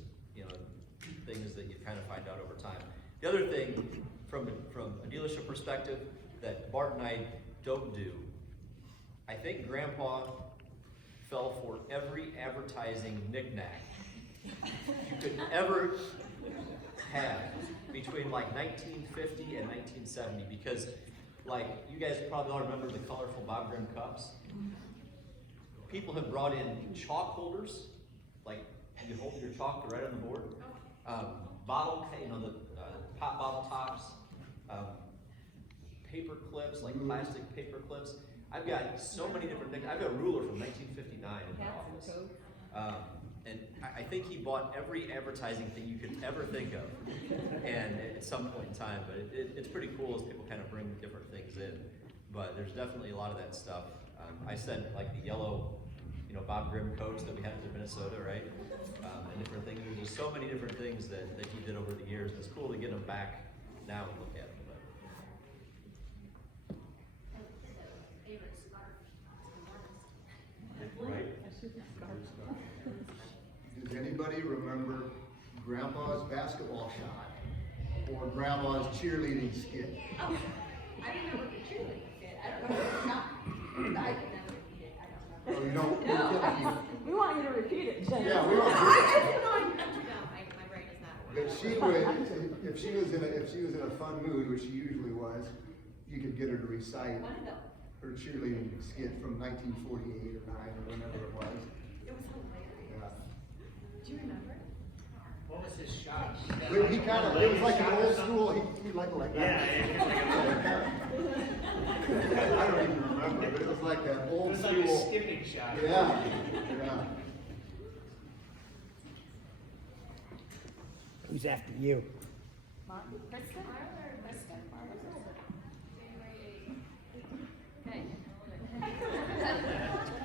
things that you kind of find out over time. The other thing, from a dealership perspective, that Bart and I don't do, I think Grandpa fell for every advertising knick-knack you could ever have between like 1950 and 1970, because like you guys probably all remember the colorful Bob Grimm cups. People have brought in chalk holders, like you hold your chalk to write on the board. Bottle, the pop bottle tops, paper clips, like plastic paper clips. I've got so many different things. I've got a ruler from 1959 in my office. And I think he bought every advertising thing you could ever think of, and at some point in time. But it's pretty cool as people kind of bring different things in. But there's definitely a lot of that stuff. I said like the yellow, Bob Grimm coats that we had in Minnesota, right? And different things. There's just so many different things that he did over the years. It's cool to get them back now and look at them. Right? Does anybody remember Grandpa's basketball shot or Grandma's cheerleading skit? Oh, I remember the cheerleading skit. I don't remember the shot. I can never repeat it. I don't know. Oh, you don't? No, we want you to repeat it, Jen. Yeah, we want. My brain is not But she would, if she was in a fun mood, which she usually was, you could get her to recite her cheerleading skit from 1948 or 9 or whenever it was. It was hilarious. Yeah. Do you remember? What was his shot? He kind of, it was like an old school, he liked it like that. Yeah. I don't even remember, but it was like that old It was school. like a skipping shot. Yeah, yeah. Who's after you? Kristen? Okay.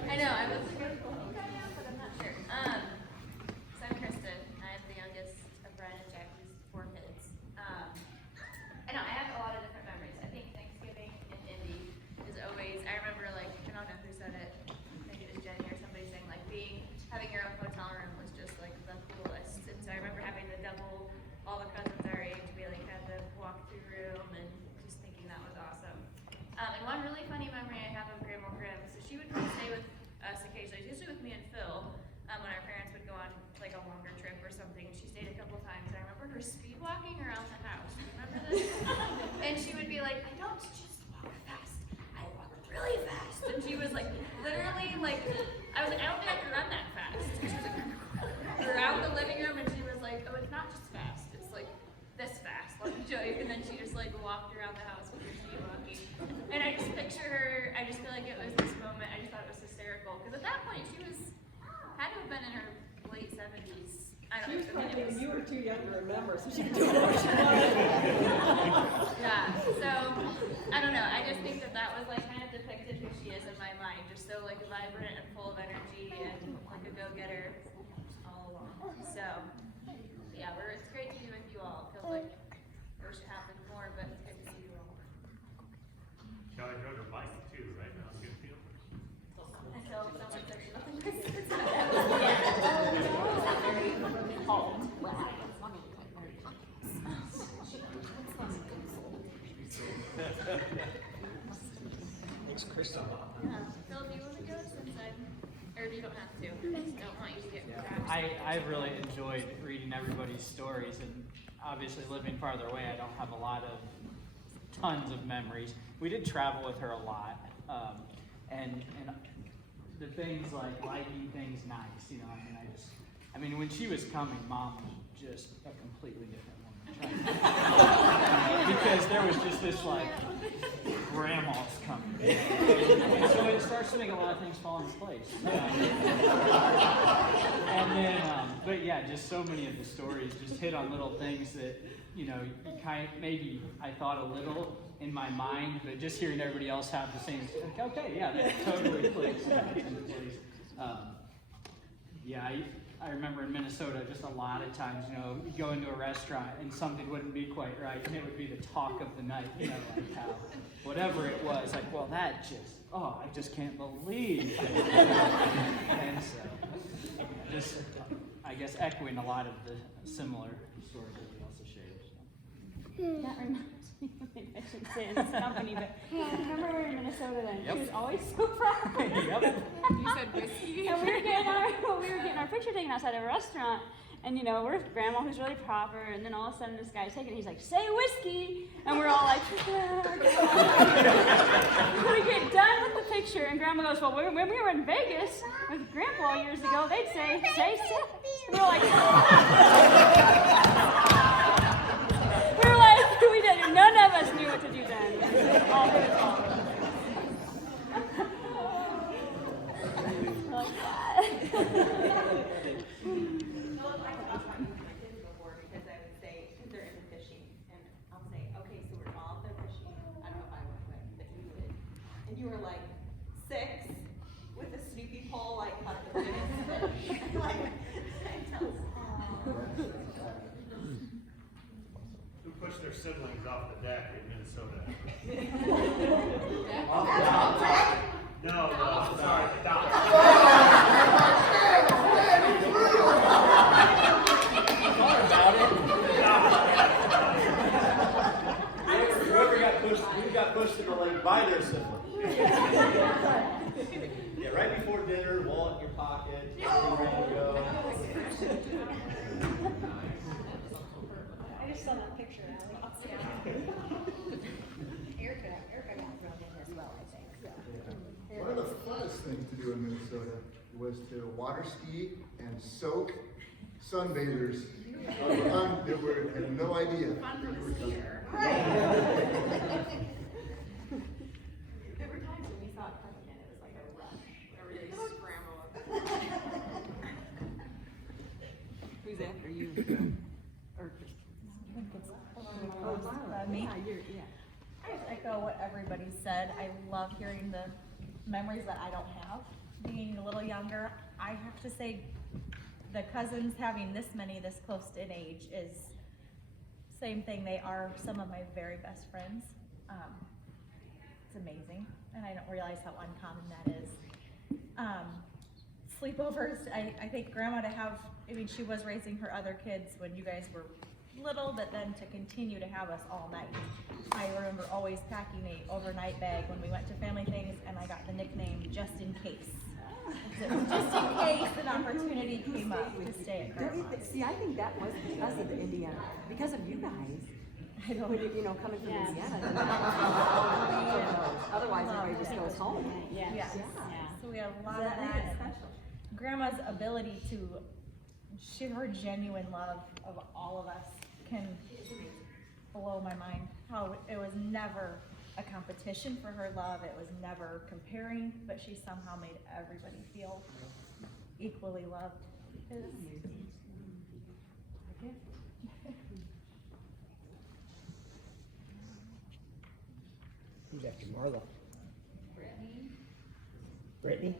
I know, I was going to but I'm not sure. So I'm Kristen. I'm the youngest of Brian and Jackie's 4 kids. I know, I have a lot of different memories. I think Thanksgiving in Indy is always, I remember like, I don't know who said it, maybe it was Jenny or somebody saying like having your own hotel room was just like the coolest. And so I remember having the double, all the cousins our age, we like had the walk-through room and just thinking that was awesome. And one really funny memory I have of Grandma Grimm, so she would come stay with us occasionally, usually with me and Phil, when our parents would go on like a longer trip or something. She stayed a couple times. I remember her speed walking around the house. Do you remember this? And she would be like, I don't just walk fast, I walk really fast. And she was like, literally like, I was like, I don't think I can run that fast. She was like, around the living room, and she was like, oh, it's not just fast, it's like this fast, let me show you. And then she just like walked around the house with her speed walking. And I just picture her, I just feel like it was this moment, I just thought it was hysterical. Because at that point, she had to have been in her late 70s. I don't know. She was probably thinking you were too young to remember, so she could do whatever she wanted. Yeah, so, I don't know, I just think that was like kind of depicted who she is in my mind. Just so like vibrant and full of energy and like a go-getter all along. So, yeah, it's great to be with you all. It feels like I wish it happened more, but it's good to see you all. Kelly rode her bike too, right? That was a good feel. Until someone says nothing. Thanks, Kristen. Yeah. Phil, do you want to go since or you don't have to? I just don't want you to get crashed. I've really enjoyed reading everybody's stories, and obviously living farther away, I don't have a lot of tons of memories. We did travel with her a lot, and the things like liking things nice, I mean, when she was coming, Mom was just a completely different woman. Because there was just this like, grandma's coming. And so it starts just to make a lot of things fall into place. And then, but yeah, just so many of the stories just hit on little things that, you know, maybe I thought a little in my mind, but just hearing everybody else have the same, okay, yeah, that totally clicks back into place. Yeah, I remember in Minnesota, just a lot of times, you know, you'd go into a restaurant and something wouldn't be quite right, and it would be the talk of the night, you know, like how, whatever it was, like, well, that just, oh, I just can't believe it. And so, just, I guess, echoing a lot of the similar stories that we also shared. So. That reminds me, maybe I shouldn't say it in this company, but remember we were in Minnesota then? Yep. She was always so proud. Yep. You said whiskey? And we were getting our picture taken outside of a restaurant, and you know, we're with grandma who's really proper, and then all of a sudden this guy's taking it, he's like, say whiskey, and we're all like, we get done with the picture, and grandma goes, well, when we were in Vegas with grandpa years ago, they'd say sip. And we're like, we didn't, none of us knew what to do then. It was all her fault. Like that. Because I would say, because they're into fishing, and I'll say, okay, so we're all there fishing. I don't know if I went, but you did. And you were like 6 with a snoopy pole, like caught the biggest fish. Like, Who pushed their siblings off the deck in Minnesota? No, sorry, the dock. Who got pushed to the lake by their sibling? Yeah, right before dinner, wallet in your pocket, ready to go. I just saw that picture. Erica got thrown in as well, I think. So. One of the funnest things to do in Minnesota was to water ski and soak sunbathers that had no idea. Fun for the skier. There were times when we saw it coming in, it was like a rush, everybody scrambled. Who's after you? Or Me? Yeah. I just echo what everybody said. I love hearing the memories that I don't have. Being a little younger, I have to say the cousins having this many this close in age is same thing. They are some of my very best friends. It's amazing, and I don't realize how uncommon that is. Sleepovers, I think grandma to have, I mean, she was raising her other kids when you guys were little, but then to continue to have us all night. I remember always packing a overnight bag when we went to family things, and I got the nickname just in case. Just in case an opportunity came up to stay at grandma's. See, I think that was because of the Indiana, because of you guys. I don't When you know, coming from Yeah. Indiana, then otherwise everybody just goes home. Yes. Yes. Yeah. So we have a lot So of that made that. it special. Grandma's ability to her genuine love of all of us can blow my mind. How it was never a competition for her love. It was never comparing, but she somehow made everybody feel equally loved. Who's after Marla? Brittany?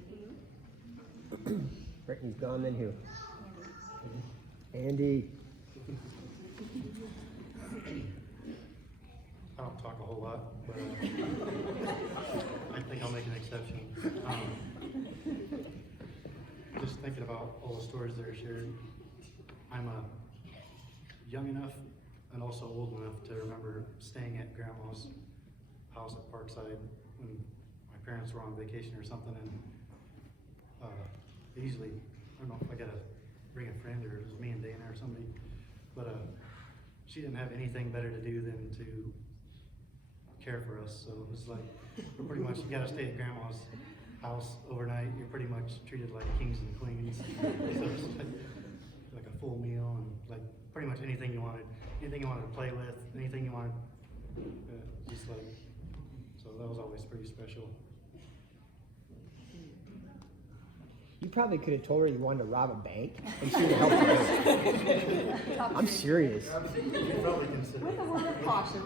Brittany's gone, then who? Andy. I don't talk a whole lot, but I think I'll make an exception. Just thinking about all the stories that are shared, I'm young enough and also old enough to remember staying at grandma's house at Parkside when my parents were on vacation or something, and usually, I don't know if I gotta bring a friend or it was me and Dana or somebody, but she didn't have anything better to do than to care for us. So it was like, we're pretty much, you gotta stay at grandma's house overnight. You're pretty much treated like kings and queens. So it's like a full meal and like pretty much anything you wanted to play with, anything you wanted, just like, so that was always pretty special. You probably could have told her you wanted to rob a bank, and she would have helped you out. I'm serious. With a word of caution.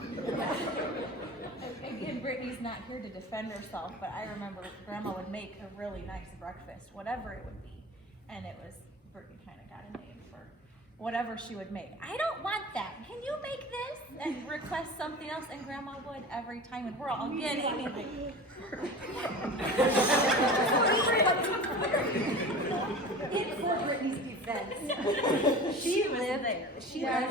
Again, Brittany's not here to defend herself, but I remember Grandma would make a really nice breakfast, whatever it would be. And it was, Brittany kind of got a name for whatever she would make. I don't want that. Can you make this? And request something else, and Grandma would every time, and we're all getting like. In Brittany's defense, she lived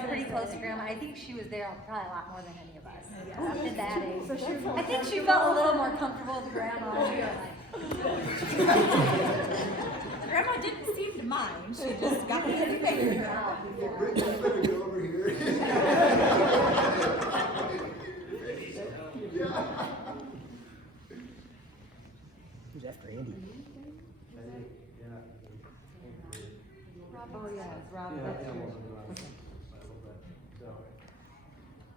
pretty close to Grandma. I think she was there probably a lot more than any of us. Up to that age. I think she felt a little more comfortable with Grandma. Grandma didn't seem to mind. She just got it figured out. Brittany, you better go over here. Who's after Andy? Oh, yeah, it's Rob. Yeah, That's yeah, yours. So,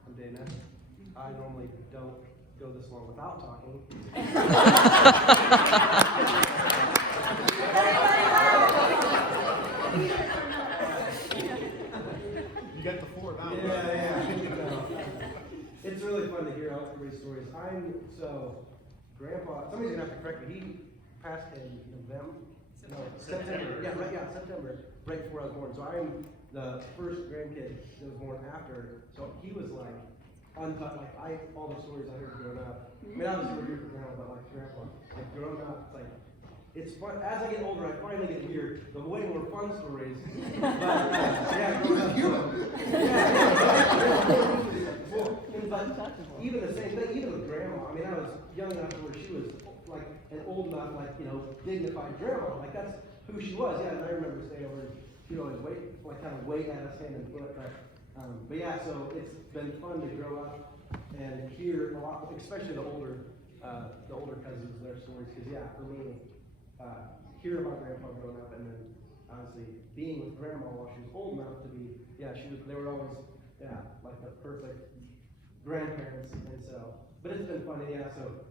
I'm Dana. I normally don't go this long without talking. You got the 4 now. Yeah. It's really fun to hear all everybody's stories. Grandpa, somebody's gonna have to correct me. He passed in November. No, September. Yeah, September, right before I was born. So I'm the first grandkid that was born after. So he was like untouched. Like all the stories I heard growing up. I mean, obviously we're here for grandma, but like grandpa, like growing up, it's fun. As I get older, I finally get to hear the way more fun stories. But yeah, growing up. But even the same thing, even with grandma. I mean, I was young enough where she was like, and old enough, like, dignified grandma. Like, that's who she was. Yeah, and I remember staying over, she'd always kind of wait at us hand and foot. But yeah, so it's been fun to grow up and hear a lot, especially the older cousins, their stories. Because yeah, for me, hearing about grandpa growing up, and then honestly being with grandma while she was old enough to be, they were always, like the perfect grandparents. And so, but it's been fun. Yeah, so.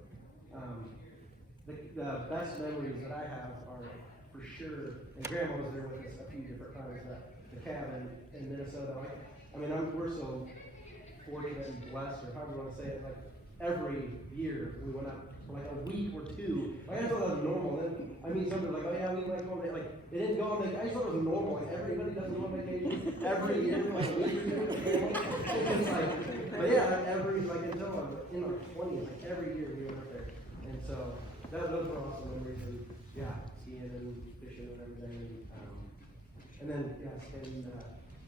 The best memories that I have are for sure, and Grandma was there with us a few different times, the cabin in Minnesota. We're so fortunate and blessed, or however you want to say it, like every year we went up for like a week or two. Like I thought that was normal. Then I mean somebody like, oh yeah, we went home, like it didn't go on vacation. I just thought it was normal. Like everybody doesn't go on vacation every year for like a week or two. It's like, but yeah, until I was in my 20s, like every year we went up there. And so those were awesome memories, and skiing and fishing and everything. And then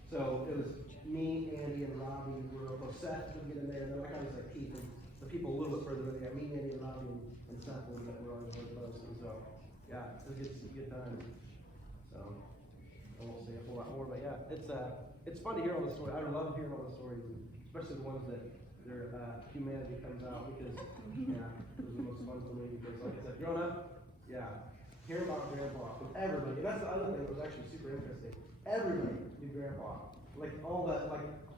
so it was me, Andy, and Robbie were Seth would get in there, and then I kind of like keeping the people a little bit further in there. Me, Andy, and Robbie, and Seth were always really close. And so it was good times. So I won't say a whole lot more, but yeah, it's fun to hear all the stories. I love hearing all the stories, especially the ones that their humanity comes out, because it was the most fun for me, because like I said, growing up, hearing about grandpa with everybody, and that's the other thing that was actually super interesting. Everybody knew grandpa. Like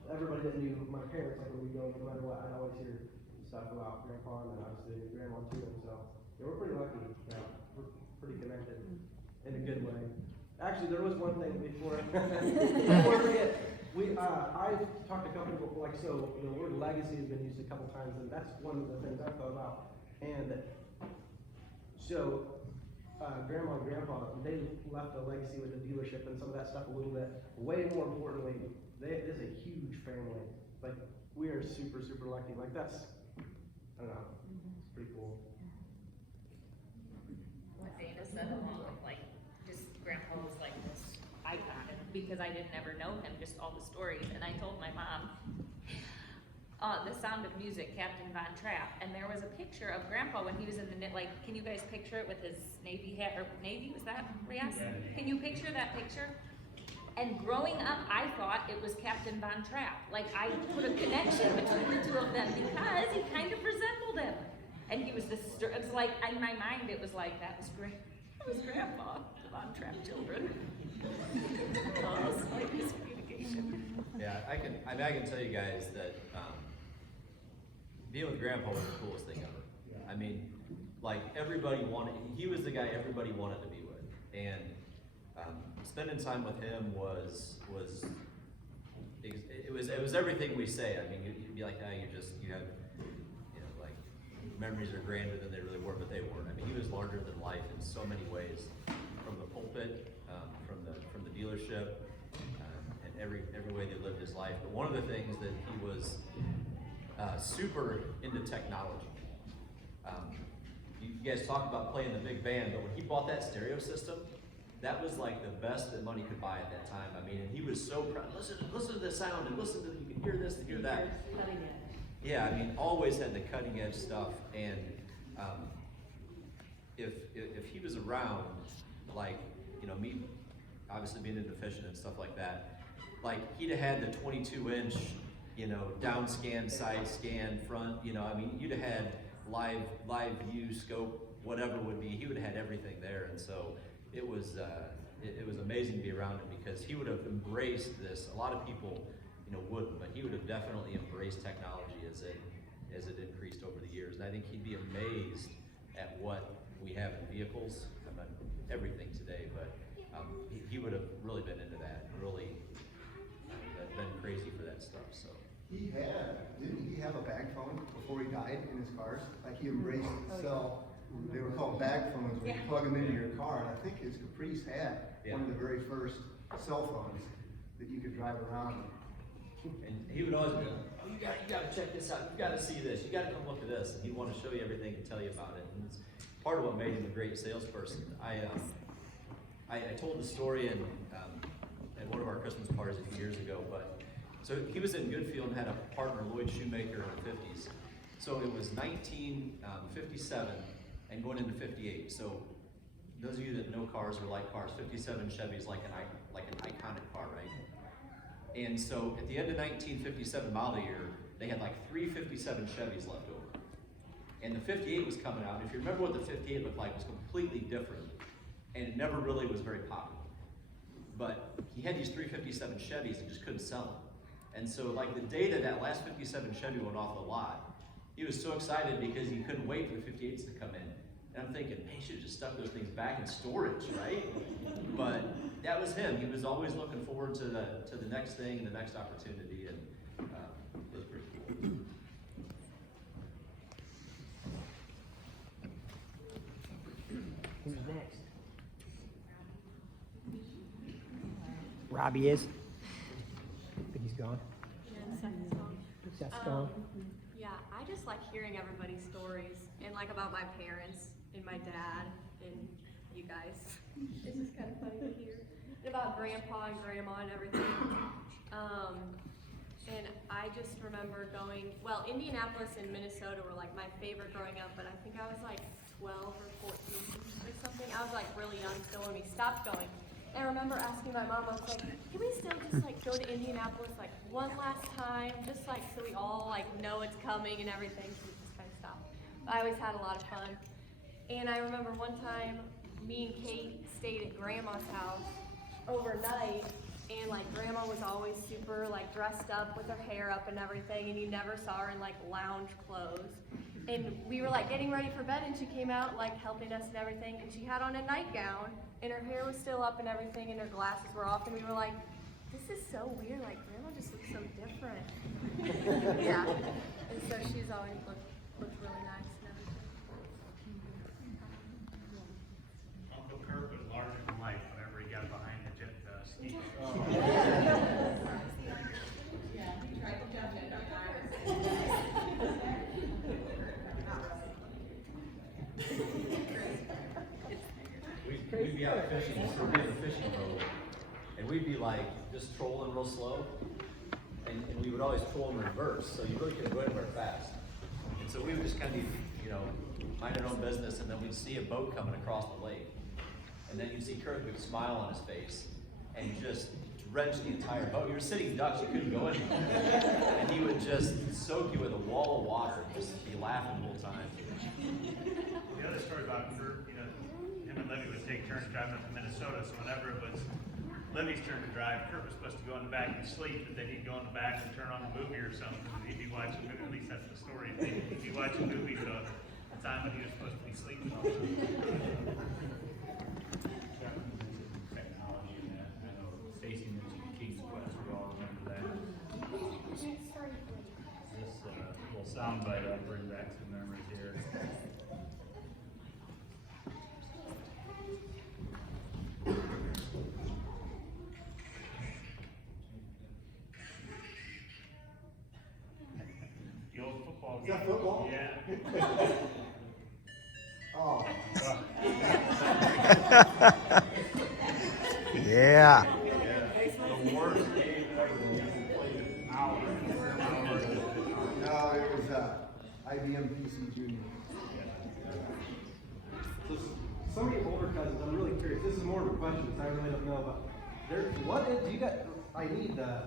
everybody that knew my parents, like when we go, no matter what, I'd always hear stuff about grandpa, and then obviously grandma too. And so we're pretty lucky. We're pretty connected in a good way. Actually, there was one thing before I forget. I've talked to a couple people, so the word legacy has been used a couple times, and that's one of the things I've thought about. And so, Grandma and Grandpa, they left a legacy with the dealership and some of that stuff a little bit. Way more importantly, it is a huge family. Like, we are super, super lucky. Like, that's, I don't know, it's pretty cool. What Dana said along with, just Grandpa was like this icon, because I didn't ever know him, just all the stories. And I told my mom, The Sound of Music, Captain Von Trapp, and there was a picture of Grandpa when he was in the can you guys picture it with his Navy hat, or Navy, was that Rias? Can you picture that picture? And growing up, I thought it was Captain Von Trapp. I put a connection between the two of them because he kind of resembled him. And he was this, it was like, in my mind, it was like, that was Grandpa, the Von Trapp children. Yeah, I can tell you guys that being with Grandpa was the coolest thing ever. I mean, he was the guy everybody wanted to be with. And spending time with him was everything we say. I mean, you'd be like, you have, like, memories are grander than they really were, but they weren't. I mean, he was larger than life in so many ways, from the pulpit, from the dealership, and every way they lived his life. But one of the things that he was super into technology. You guys talk about playing the big band, but when he bought that stereo system, that was like the best that money could buy at that time. I mean, and he was so proud. Listen to the sound, and listen to, you can hear this and hear that. Yeah, I mean, always had the cutting edge stuff. And if he was around, like, me, obviously being deficient and stuff like that, like, he'd have had the 22-inch, down scan, side scan, front. I mean, you'd have had live view, scope, whatever it would be. He would have had everything there, and so it was amazing to be around him, because he would have embraced this. A lot of people, wouldn't, but he would have definitely embraced technology as it increased over the years. And I think he'd be amazed at what we have in vehicles. I mean, everything today, but he would have really been into that. Really been crazy for that stuff. So. Didn't he have a bag phone before he died in his cars? Like, he embraced the cell. They were called bag phones when you plug them into your car. And I think his Caprice had one of the very first cell phones that you could drive around. And he would always be like, oh, you gotta check this out. You gotta see this. You gotta come look at this. And he'd want to show you everything and tell you about it. And it's part of what made him a great salesperson. I told the story at one of our Christmas parties a few years ago, but so he was in Goodfield and had a partner, Lloyd Shoemaker, in the 50s. So it was 1957 and going into 58. So those of you that know cars or like cars, 57 Chevy's like an iconic car, right? And so at the end of 1957 model year, they had like 3 57 Chevys left over. And the 58 was coming out. If you remember what the 58 looked like, it was completely different. And it never really was very popular. But he had these 357 Chevys and just couldn't sell them. And so, like, the day that last 57 Chevy went off the lot, he was so excited because he couldn't wait for the 58s to come in. And I'm thinking, man, he should have just stuck those things back in storage, right? But that was him. He was always looking forward to the next thing and the next opportunity, and it was pretty cool. Who's next? Robbie is. But he's gone. Seth's gone. Yeah, I just like hearing everybody's stories, and like about my parents and my dad and you guys. It's just kind of funny to hear. And about grandpa and grandma and everything. And I just remember going, well, Indianapolis and Minnesota were like my favorite growing up, but I think I was like 12 or 14 or something. I was like really young still when we stopped going. And I remember asking my mom, I was like, can we still just like go to Indianapolis like one last time, just like so we all like know it's coming and everything. So we just kind of stopped. But I always had a lot of fun. And I remember one time me and Kate stayed at Grandma's house overnight, and like Grandma was always super like dressed up with her hair up and everything, and you never saw her in like lounge clothes. And we were like getting ready for bed, and she came out like helping us and everything, and she had on a nightgown, and her hair was still up and everything, and her glasses were off, and we were like, this is so weird, like Grandma just looks so different. Yeah. And so she's always looked really nice and everything. Uncle Kurt was larger than life whenever he got behind the jet dust. Yeah, he tried to jump in. We'd be out fishing, so we'd be in the fishing boat, and we'd be like just trolling real slow, and we would always troll in reverse, so you really couldn't go anywhere fast. And so we would just kind of, mind our own business, and then we'd see a boat coming across the lake, and then you'd see Kurt with a smile on his face, and just drench the entire boat. You were sitting ducks, you couldn't go anywhere, and he would just soak you with a wall of water, and just be laughing the whole time. The other story about Kurt, him and Libby would take turns driving up to Minnesota, so whenever it was Libby's turn to drive, Kurt was supposed to go in the back and sleep, but then he'd go in the back and turn on the movie or something. He'd be watching, at least that's the story, he'd be watching movies the time when he was supposed to be sleeping all the time. soundbite I'll bring back some memories here. The old football Is game. that football? Yeah. Oh. Yeah. The worst game ever. We played hours. No, it was IBM PC Junior. So some of your older cousins, I'm really curious. This is more of a question because I really don't know. But what is you got? I need the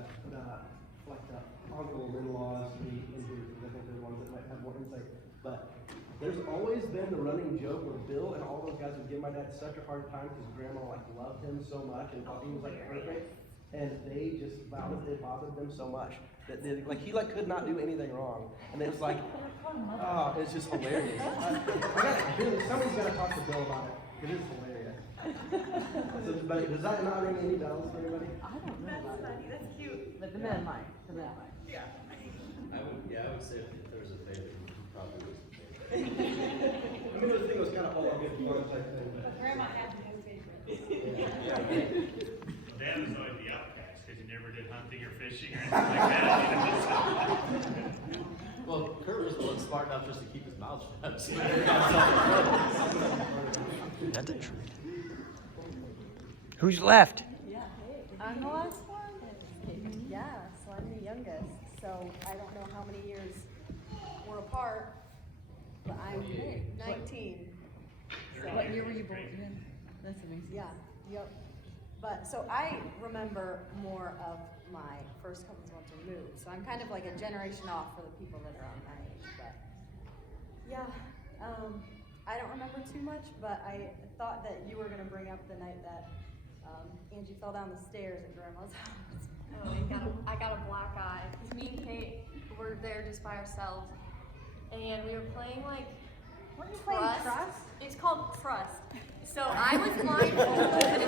uncle-in-laws to be in here because I think they're the ones that might have more insight. But there's always been the running joke where Bill and all those guys would give my dad such a hard time because Grandma like loved him so much and thought he was like perfect, and they just vowed that it bothered them so much that they, like he like could not do anything wrong, and it was like, oh, it's just hilarious. Somebody's got to talk to Bill about it. It is hilarious. So, but does that not ring any bells for anybody? I don't know. That's funny, that's cute. But the men might, the men might. Yeah. I would say if there was a favorite, he probably was the favorite. I mean, the thing was kind of all I'll get one type thing. Grandma had to be favorite. Dad was always the outcast because he never did hunting or fishing or anything like that. Well, Kurt was the one smart enough just to keep his mouth shut. So That's a treat. Who's left? Yeah. I'm the last one? Yeah, so I'm the youngest, so I don't know how many years we're apart, but I'm 19. So What year were you born in? That's amazing. Yeah, yep. But, so I remember more of my first couple of months removed, so I'm kind of like a generation off for the people that are on my age, but, yeah, I don't remember too much, but I thought that you were gonna bring up the night that, Angie fell down the stairs at Grandma's house. Oh, I got a black eye. 'Cause me and Kate were there just by ourselves, and we were playing like Weren't you playing Trust? It's called Trust. So I was blindfolded.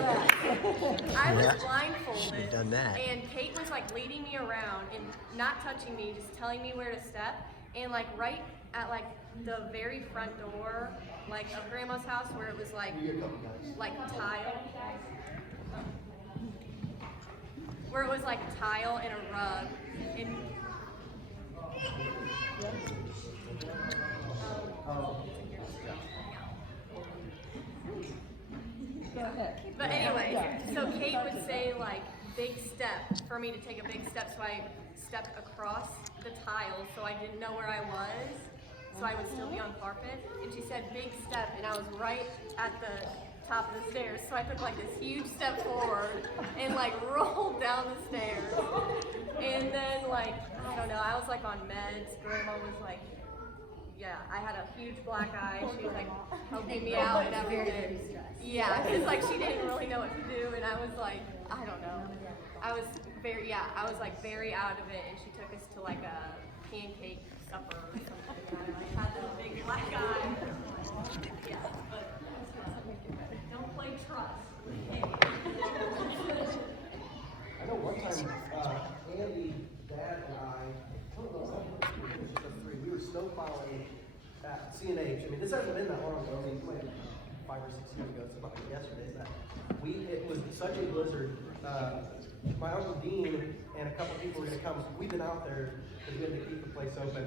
Should've done that. And Kate was like leading me around and not touching me, just telling me where to step. And like right at like the very front door, like of Grandma's house, where it was like tile. Where it was like tile and a rug. And Go ahead. But anyway, so Kate would say like big step for me to take a big step, so I stepped across the tile so I didn't know where I was, so I would still be on carpet. And she said big step, and I was right at the top of the stairs, so I took like this huge step forward and like rolled down the stairs. And then like, I don't know, I was like on meds. Grandma was like, yeah, I had a huge black eye. She was like helping me out and everything. Yeah, because like she didn't really know what to do, and I was like, I don't know. I was very out of it, and she took us to like a pancake supper or something. And I had this big black eye. Yeah, but don't play Trust. I know one time, Andy, Dad, and I don't know, it was just us three. We were snow plowing at CNH. I mean, this hasn't been that long ago. I mean, it might be 5 or 6 years ago. It's about like yesterday. That it was such a blizzard. My Uncle Dean and a couple people were going to come. So we've been out there because we had to keep the place open,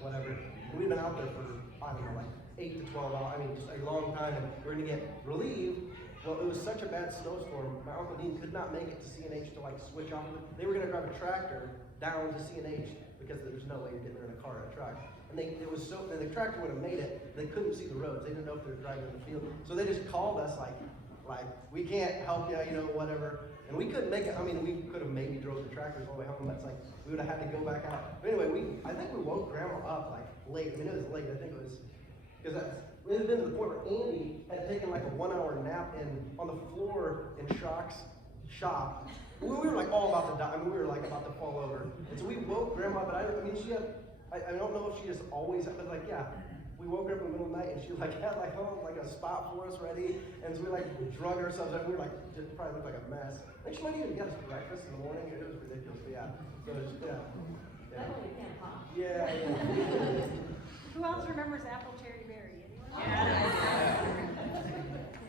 whatever. And we've been out there for, I don't know, like 8 to 12 hours. I mean, just a long time. And we're going to get relieved. Well, it was such a bad snowstorm. My Uncle Dean could not make it to CNH to like switch off. They were going to drive a tractor down to CNH because there's no way you're getting there in a car or a truck. And the tractor would have made it. They couldn't see the roads. They didn't know if they were driving in the field. So they just called us like we can't help you, whatever. And we couldn't make it. I mean, we could have maybe drove the tractors all the way home. That's like we would have had to go back out. But anyway, I think we woke Grandma up like late. I mean, it was late. I think it was because it had been to the point where Andy had taken like a 1-hour nap on the floor in Shock's shop. We were like all about to die. I mean, we were like about to fall over. And so we woke Grandma, but I mean, she had. I don't know if she just always, but like, yeah, we woke her up in the middle of the night and she like had like a spot for us ready, and so we like drug ourselves up. We were like, just probably looked like a mess. I think she might even get us breakfast in the morning. It was ridiculous, but yeah. So yeah, Definitely him, huh? Yeah, yeah. Who else remembers apple cherry berry? Anyone?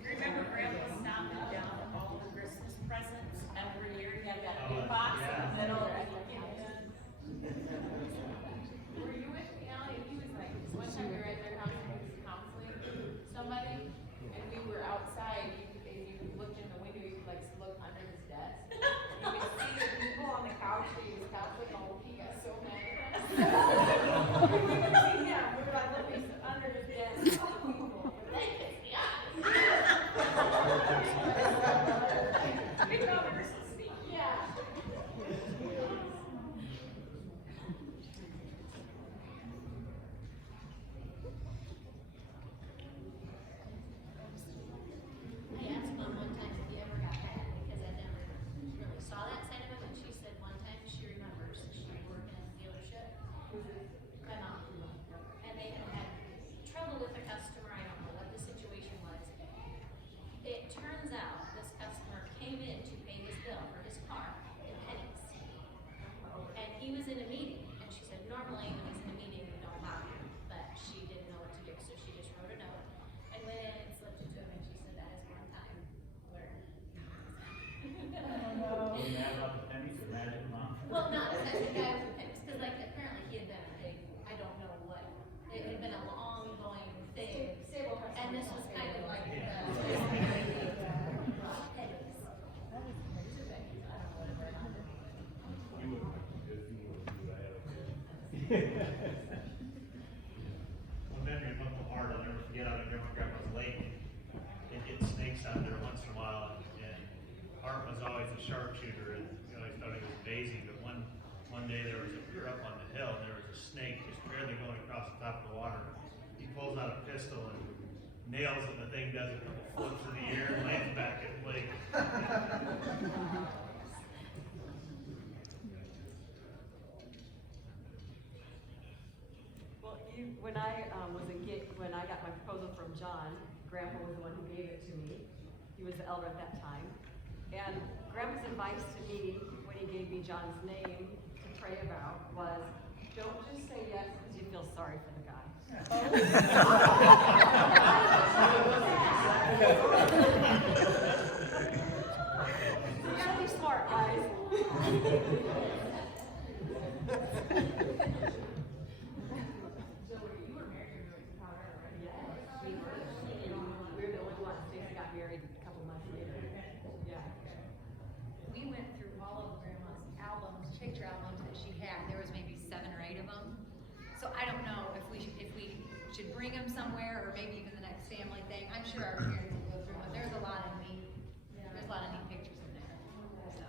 Remember Grandpa stomping down all the Christmas presents every year? He had that big box in the middle. And you get in. Were you with me, Allie? He was like, one time we were at their house and he was counseling somebody, and we were outside, and you looked in the window, you could like look under his desk. You could see the people on the couch that he was counseling, oh, he got so mad at us. We couldn't see him, we were like looking under his desk, all the people, but they could see us. We thought we were so sneaky. Yeah. I asked Mom one time if he ever got mad because I never really saw that side of him, and she said one time she remembers she was working at the dealership. My mom. And they had had trouble with a customer, I don't know what the situation was. It turns out this customer came in to pay his bill for his car in pennies. And he was in a meeting, and she said normally when he's in a meeting we don't bother him, but she didn't know what to do, so she just wrote a note and went in and slipped it to him, and she said that is one time where. Were you mad about the pennies or mad at Mom? Well, not the guy with the pennies, because like apparently he had been a big, I don't know what, it had been a ongoing thing. And this was kind of like the. Pennies. You would, if you would do that. One memory of Uncle Art, I'll never forget, out at Grandma's lake. They'd get snakes out there once in a while, and Art was always a sharpshooter, and you always thought he was amazing, but one day we were up on the hill, and there was a snake just barely going across the top of the water. He pulls out a pistol and nails it, and the thing does a couple flips in the air and lands back at the lake. Well, when I when I got my proposal from John, Grandpa was the one who gave it to me. He was the elder at that time. And Grandpa's advice to me when he gave me John's name to pray about was, don't just say yes because you feel sorry for the guy. So you gotta be smart, guys. We were the only ones. Stacy got married a couple months later. Yeah. We went through all of Grandma's albums, picture albums that she had. There was maybe 7 or 8 of them. So I don't know if we should bring them somewhere, or maybe even the next family thing. I'm sure our parents will go through, but there's a lot of neat pictures in there. So,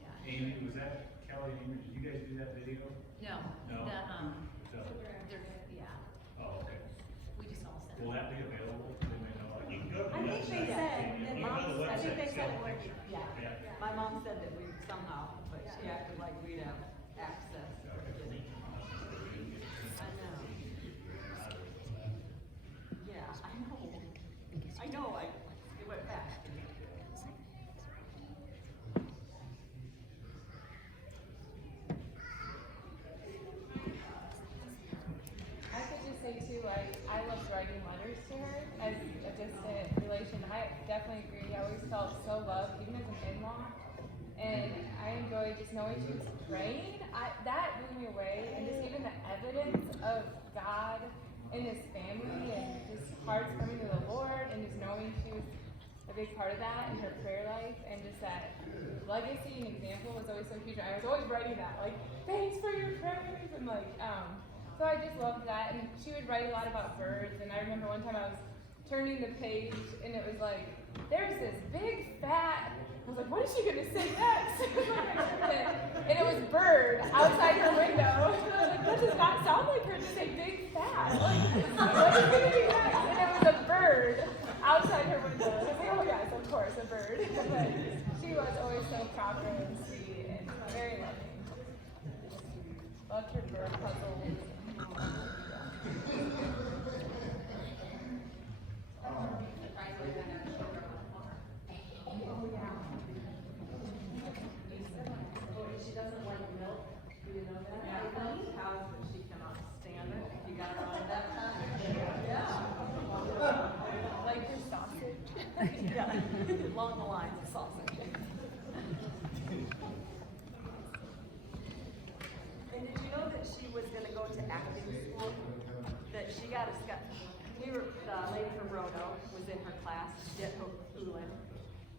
yeah. Amy, was that Kelly, Amy, did you guys do that video? No. No? Yeah. Oh, okay. We just all sent Will it. that be available? They may know, like, you can go to the I think they website. said, You that can go to the I think they website, said see it all the would, pictures. yeah. Yeah. My mom said that we somehow, but she acted like we'd have access. I know. Yeah, I know, it went fast. I could just say too, I loved writing letters to her as a distant relation. I definitely agree. I always felt so loved, even as an in-law. And I enjoyed just knowing she was praying. That blew me away. And just even the evidence of God in his family and just hearts coming to the Lord, and just knowing she was a big part of that in her prayer life, and just that legacy and example was always so huge. I was always writing that, like, thanks for your prayers, and like, so I just loved that. And she would write a lot about birds, and I remember one time I was turning the page, and it was like, there's this big fat, I was like, what is she gonna say next? And it was bird outside her window. And I was like, that does not sound like her to say big fat. Like, what is gonna be next? And it was a bird outside her window. And I was like, oh yes, of course, a bird. But she was always so proper and sweet and very loving. Loved her bird puzzles. She doesn't like milk. Do you know that? Yeah, along the lines of sausage. And did you know that she was gonna go to acting school? That she got a the lady from Roanoke was in her class, Jet Hoolin,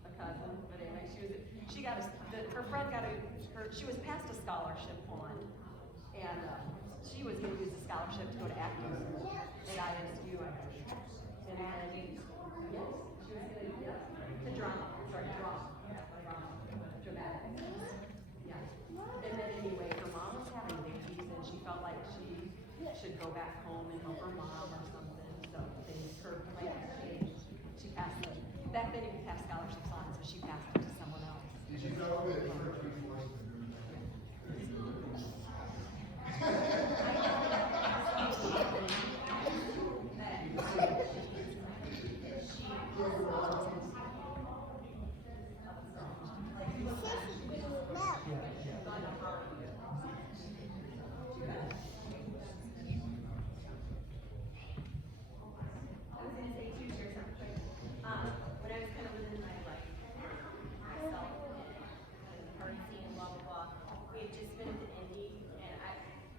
a cousin, but anyway, her friend she was passed a scholarship on, and she was gonna use the scholarship to go to acting school at ISU, I think. And yes, she was gonna, to drama, dramatics. Yeah. And then anyway, her mom was having babies and she felt like she should go back home and help her mom or something. So her plan changed. She passed it. Back then you could pass scholarships on, so she passed it to someone else. Did you know that her dream was to do When I was kind of living my life myself, and the party scene and blah, blah, blah, we had just been to Indy, and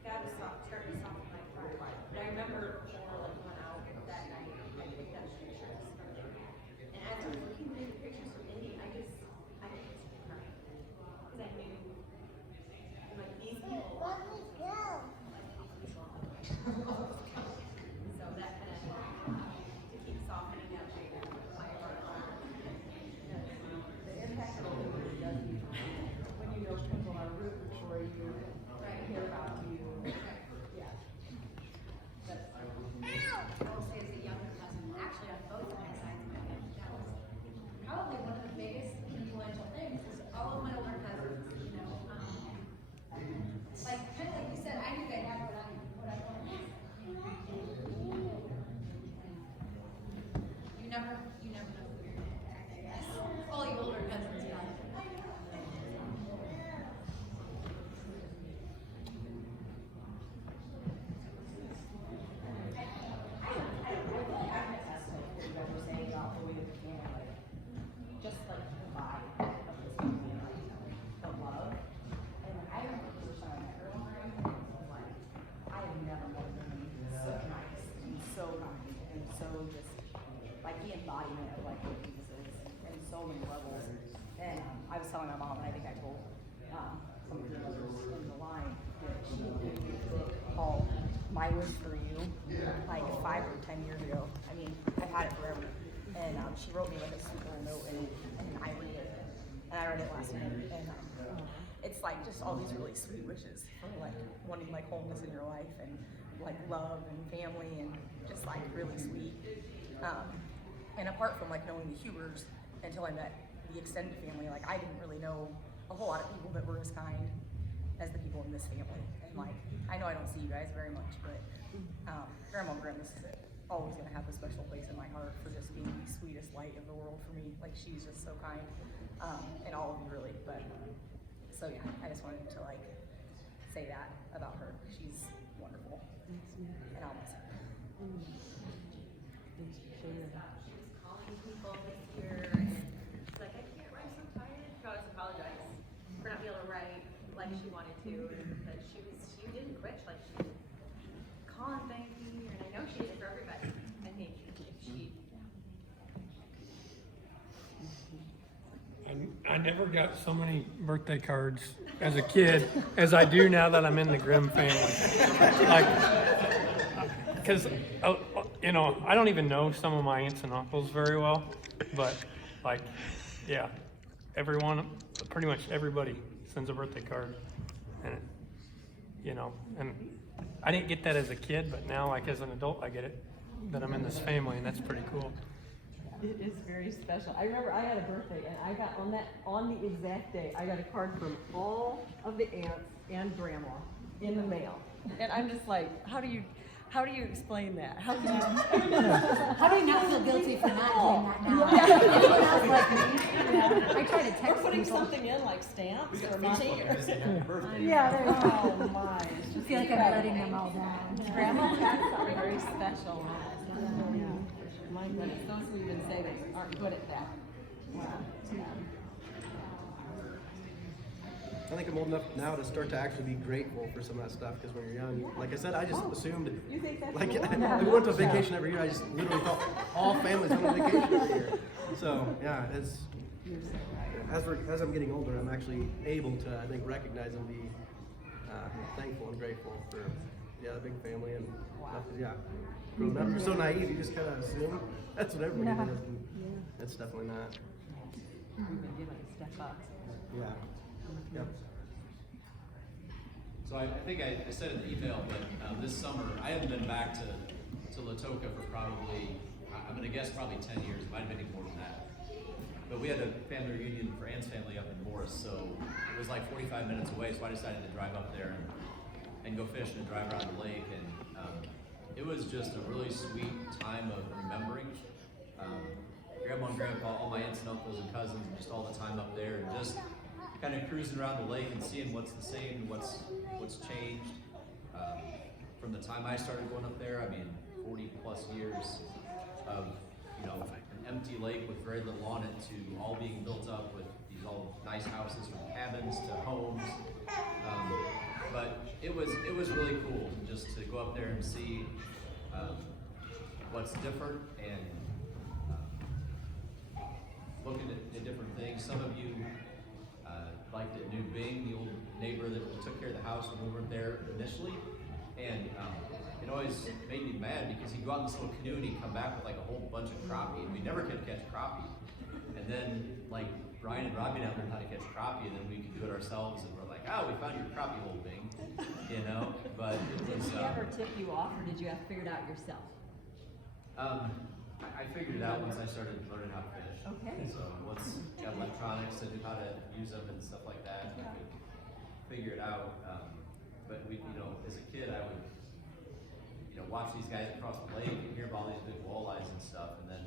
God was starting to soften my heart. But I remember before, like, went out that night, I picked up pictures from Indy. And as I was looking through the pictures from Indy, I just crying. Because I knew, like, these people, like, so that kind of, to keep softening up my heart. The impact of it really does when you know people are rooting for you, care about you. Yeah. I will say as a younger cousin, actually on both of my sides of my family, that was probably one of the biggest influential things is all of my older cousins, you know, like, kind of like you said, I knew they'd have what I wanted. You never know who you're gonna get, I guess. All your older cousins, yeah. Just like the vibe of this movie, like the love. And I remember the first time I met her one time, I was like, I have never met a woman so nice and so kind and so just like the embodiment of like what Jesus is in so many levels. And I was telling my mom, and I think I told some of the others in the line that she called My Wish for You like 5 or 10 years ago. I mean, I've had it forever. And she wrote me like a sweet little note, and I read it. And I read it last night. And it's like just all these really sweet wishes for like wanting like wholeness in your life and like love and family and just like really sweet. And apart from like knowing the Hubers until I met the extended family, like I didn't really know a whole lot of people that were as kind as the people in this family. And like I know I don't see you guys very much, but Grandma Grimm is always gonna have a special place in my heart for just being the sweetest light of the world for me. Like she's just so kind, and all of you really. But so yeah, I just wanted to like say that about her. She's wonderful, and I'll miss her. She was calling people this year, and she's like, I can't write, I'm so tired. She always apologized for not being able to write like she wanted to, but she didn't quit, like she would call and thank me, and I know she did it for everybody. I think she. I never got so many birthday cards as a kid as I do now that I'm in the Grimm family. Like, because, you know, I don't even know some of my aunts and uncles very well, but like, yeah, everyone, pretty much everybody sends a birthday card. And, you know, and I didn't get that as a kid, but now, like, as an adult, I get it, that I'm in this family, and that's pretty cool. It is very special. I remember I had a birthday, and I got on the exact day, I got a card from all of the aunts and grandma in the mail. And I'm just like, how do you explain that? How do you not feel guilty for not doing that now? Yeah. I try to text or putting people. something in like stamps or money. Yeah, there you go. Oh my. I feel like I'm letting them all down. Grandma had something very special. My goodness, those who even say they aren't good at that. Wow. Yeah. I think I'm old enough now to start to actually be grateful for some of that stuff, because when you're young, like I said, I just assumed, You think that's like, cool? we went to vacation every year, I just literally thought all families went on vacation every year. So, yeah, as I'm getting older, I'm actually able to, I think, recognize and be thankful and grateful for, the big family and stuff, 'cause, growing up, you're so naive, you just kind of assume that's what everybody does, and it's definitely not. We've been given a step up. Yeah. Yep. So I think I said in the email, but this summer, I haven't been back to Latoka for probably, I'm gonna guess probably 10 years, it might have been even more than that. But we had a family reunion for Ann's family up in Morris, so it was like 45 minutes away, so I decided to drive up there and go fishing and drive around the lake, and it was just a really sweet time of remembering. Grandma and Grandpa, all my aunts and uncles and cousins, just all the time up there, and just kind of cruising around the lake and seeing what's the same, what's changed. From the time I started going up there, I mean, 40 plus years of, an empty lake with very little on it to all being built up with these all nice houses from cabins to homes. But it was really cool just to go up there and see what's different and looking at different things. Some of you liked it, New Bing, the old neighbor that took care of the house when we weren't there initially. And it always made me mad because he'd go out in this little canoe and he'd come back with like a whole bunch of crappie, and we never could catch crappie. And then like Brian and Robbie now learned how to catch crappie, and then we could do it ourselves, and we're like, oh, we found your crappie hole, Bing, But it Did was. she ever tip you off, or did you have to figure it out yourself? I figured it out once I started learning how to fish. Okay. So once got electronics and knew how to use them and stuff like that, I could figure it out. But we, as a kid, I would, watch these guys across the lake and hear about all these big walleyes and stuff, and then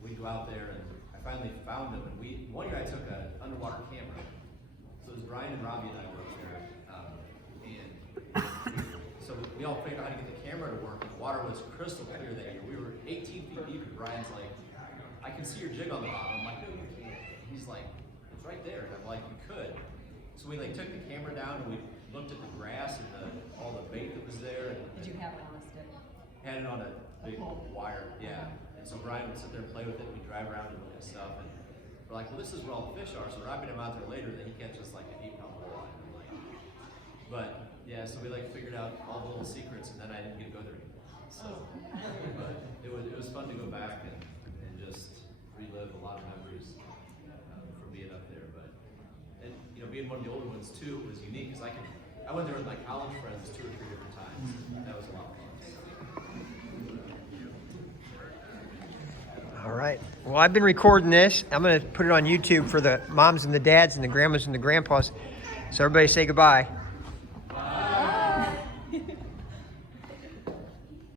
we'd go out there, and I finally found them. And one year I took an underwater camera. So it was Brian and Robbie and I were up there, so we all figured out how to get the camera to work, and the water was crystal clear that year. We were 18 feet deep, and Brian's like, I can see your jig on the bottom. I'm like, no, you can't. He's like, it's right there. And I'm like, you could. So we took the camera down, and we looked at the grass and all the bait that was there. And Did you have it on a stick? had it on a big wire, yeah. And so Brian would sit there and play with it, and we'd drive around and look at stuff, and we're like, well, this is where all the fish are. So Robbie and him out there later, that he catches like an 8-pound walleye. But yeah, so we figured out all the little secrets, and then I didn't get to go there anymore. So, but it was fun to go back and just relive a lot of memories from being up there. But and being one of the older ones too, it was unique because I went there with my college friends 2 or 3 different times. That was a lot of fun. All right. Well, I've been recording this. I'm going to put it on YouTube for the moms and the dads and the grandmas and the grandpas. So everybody say goodbye.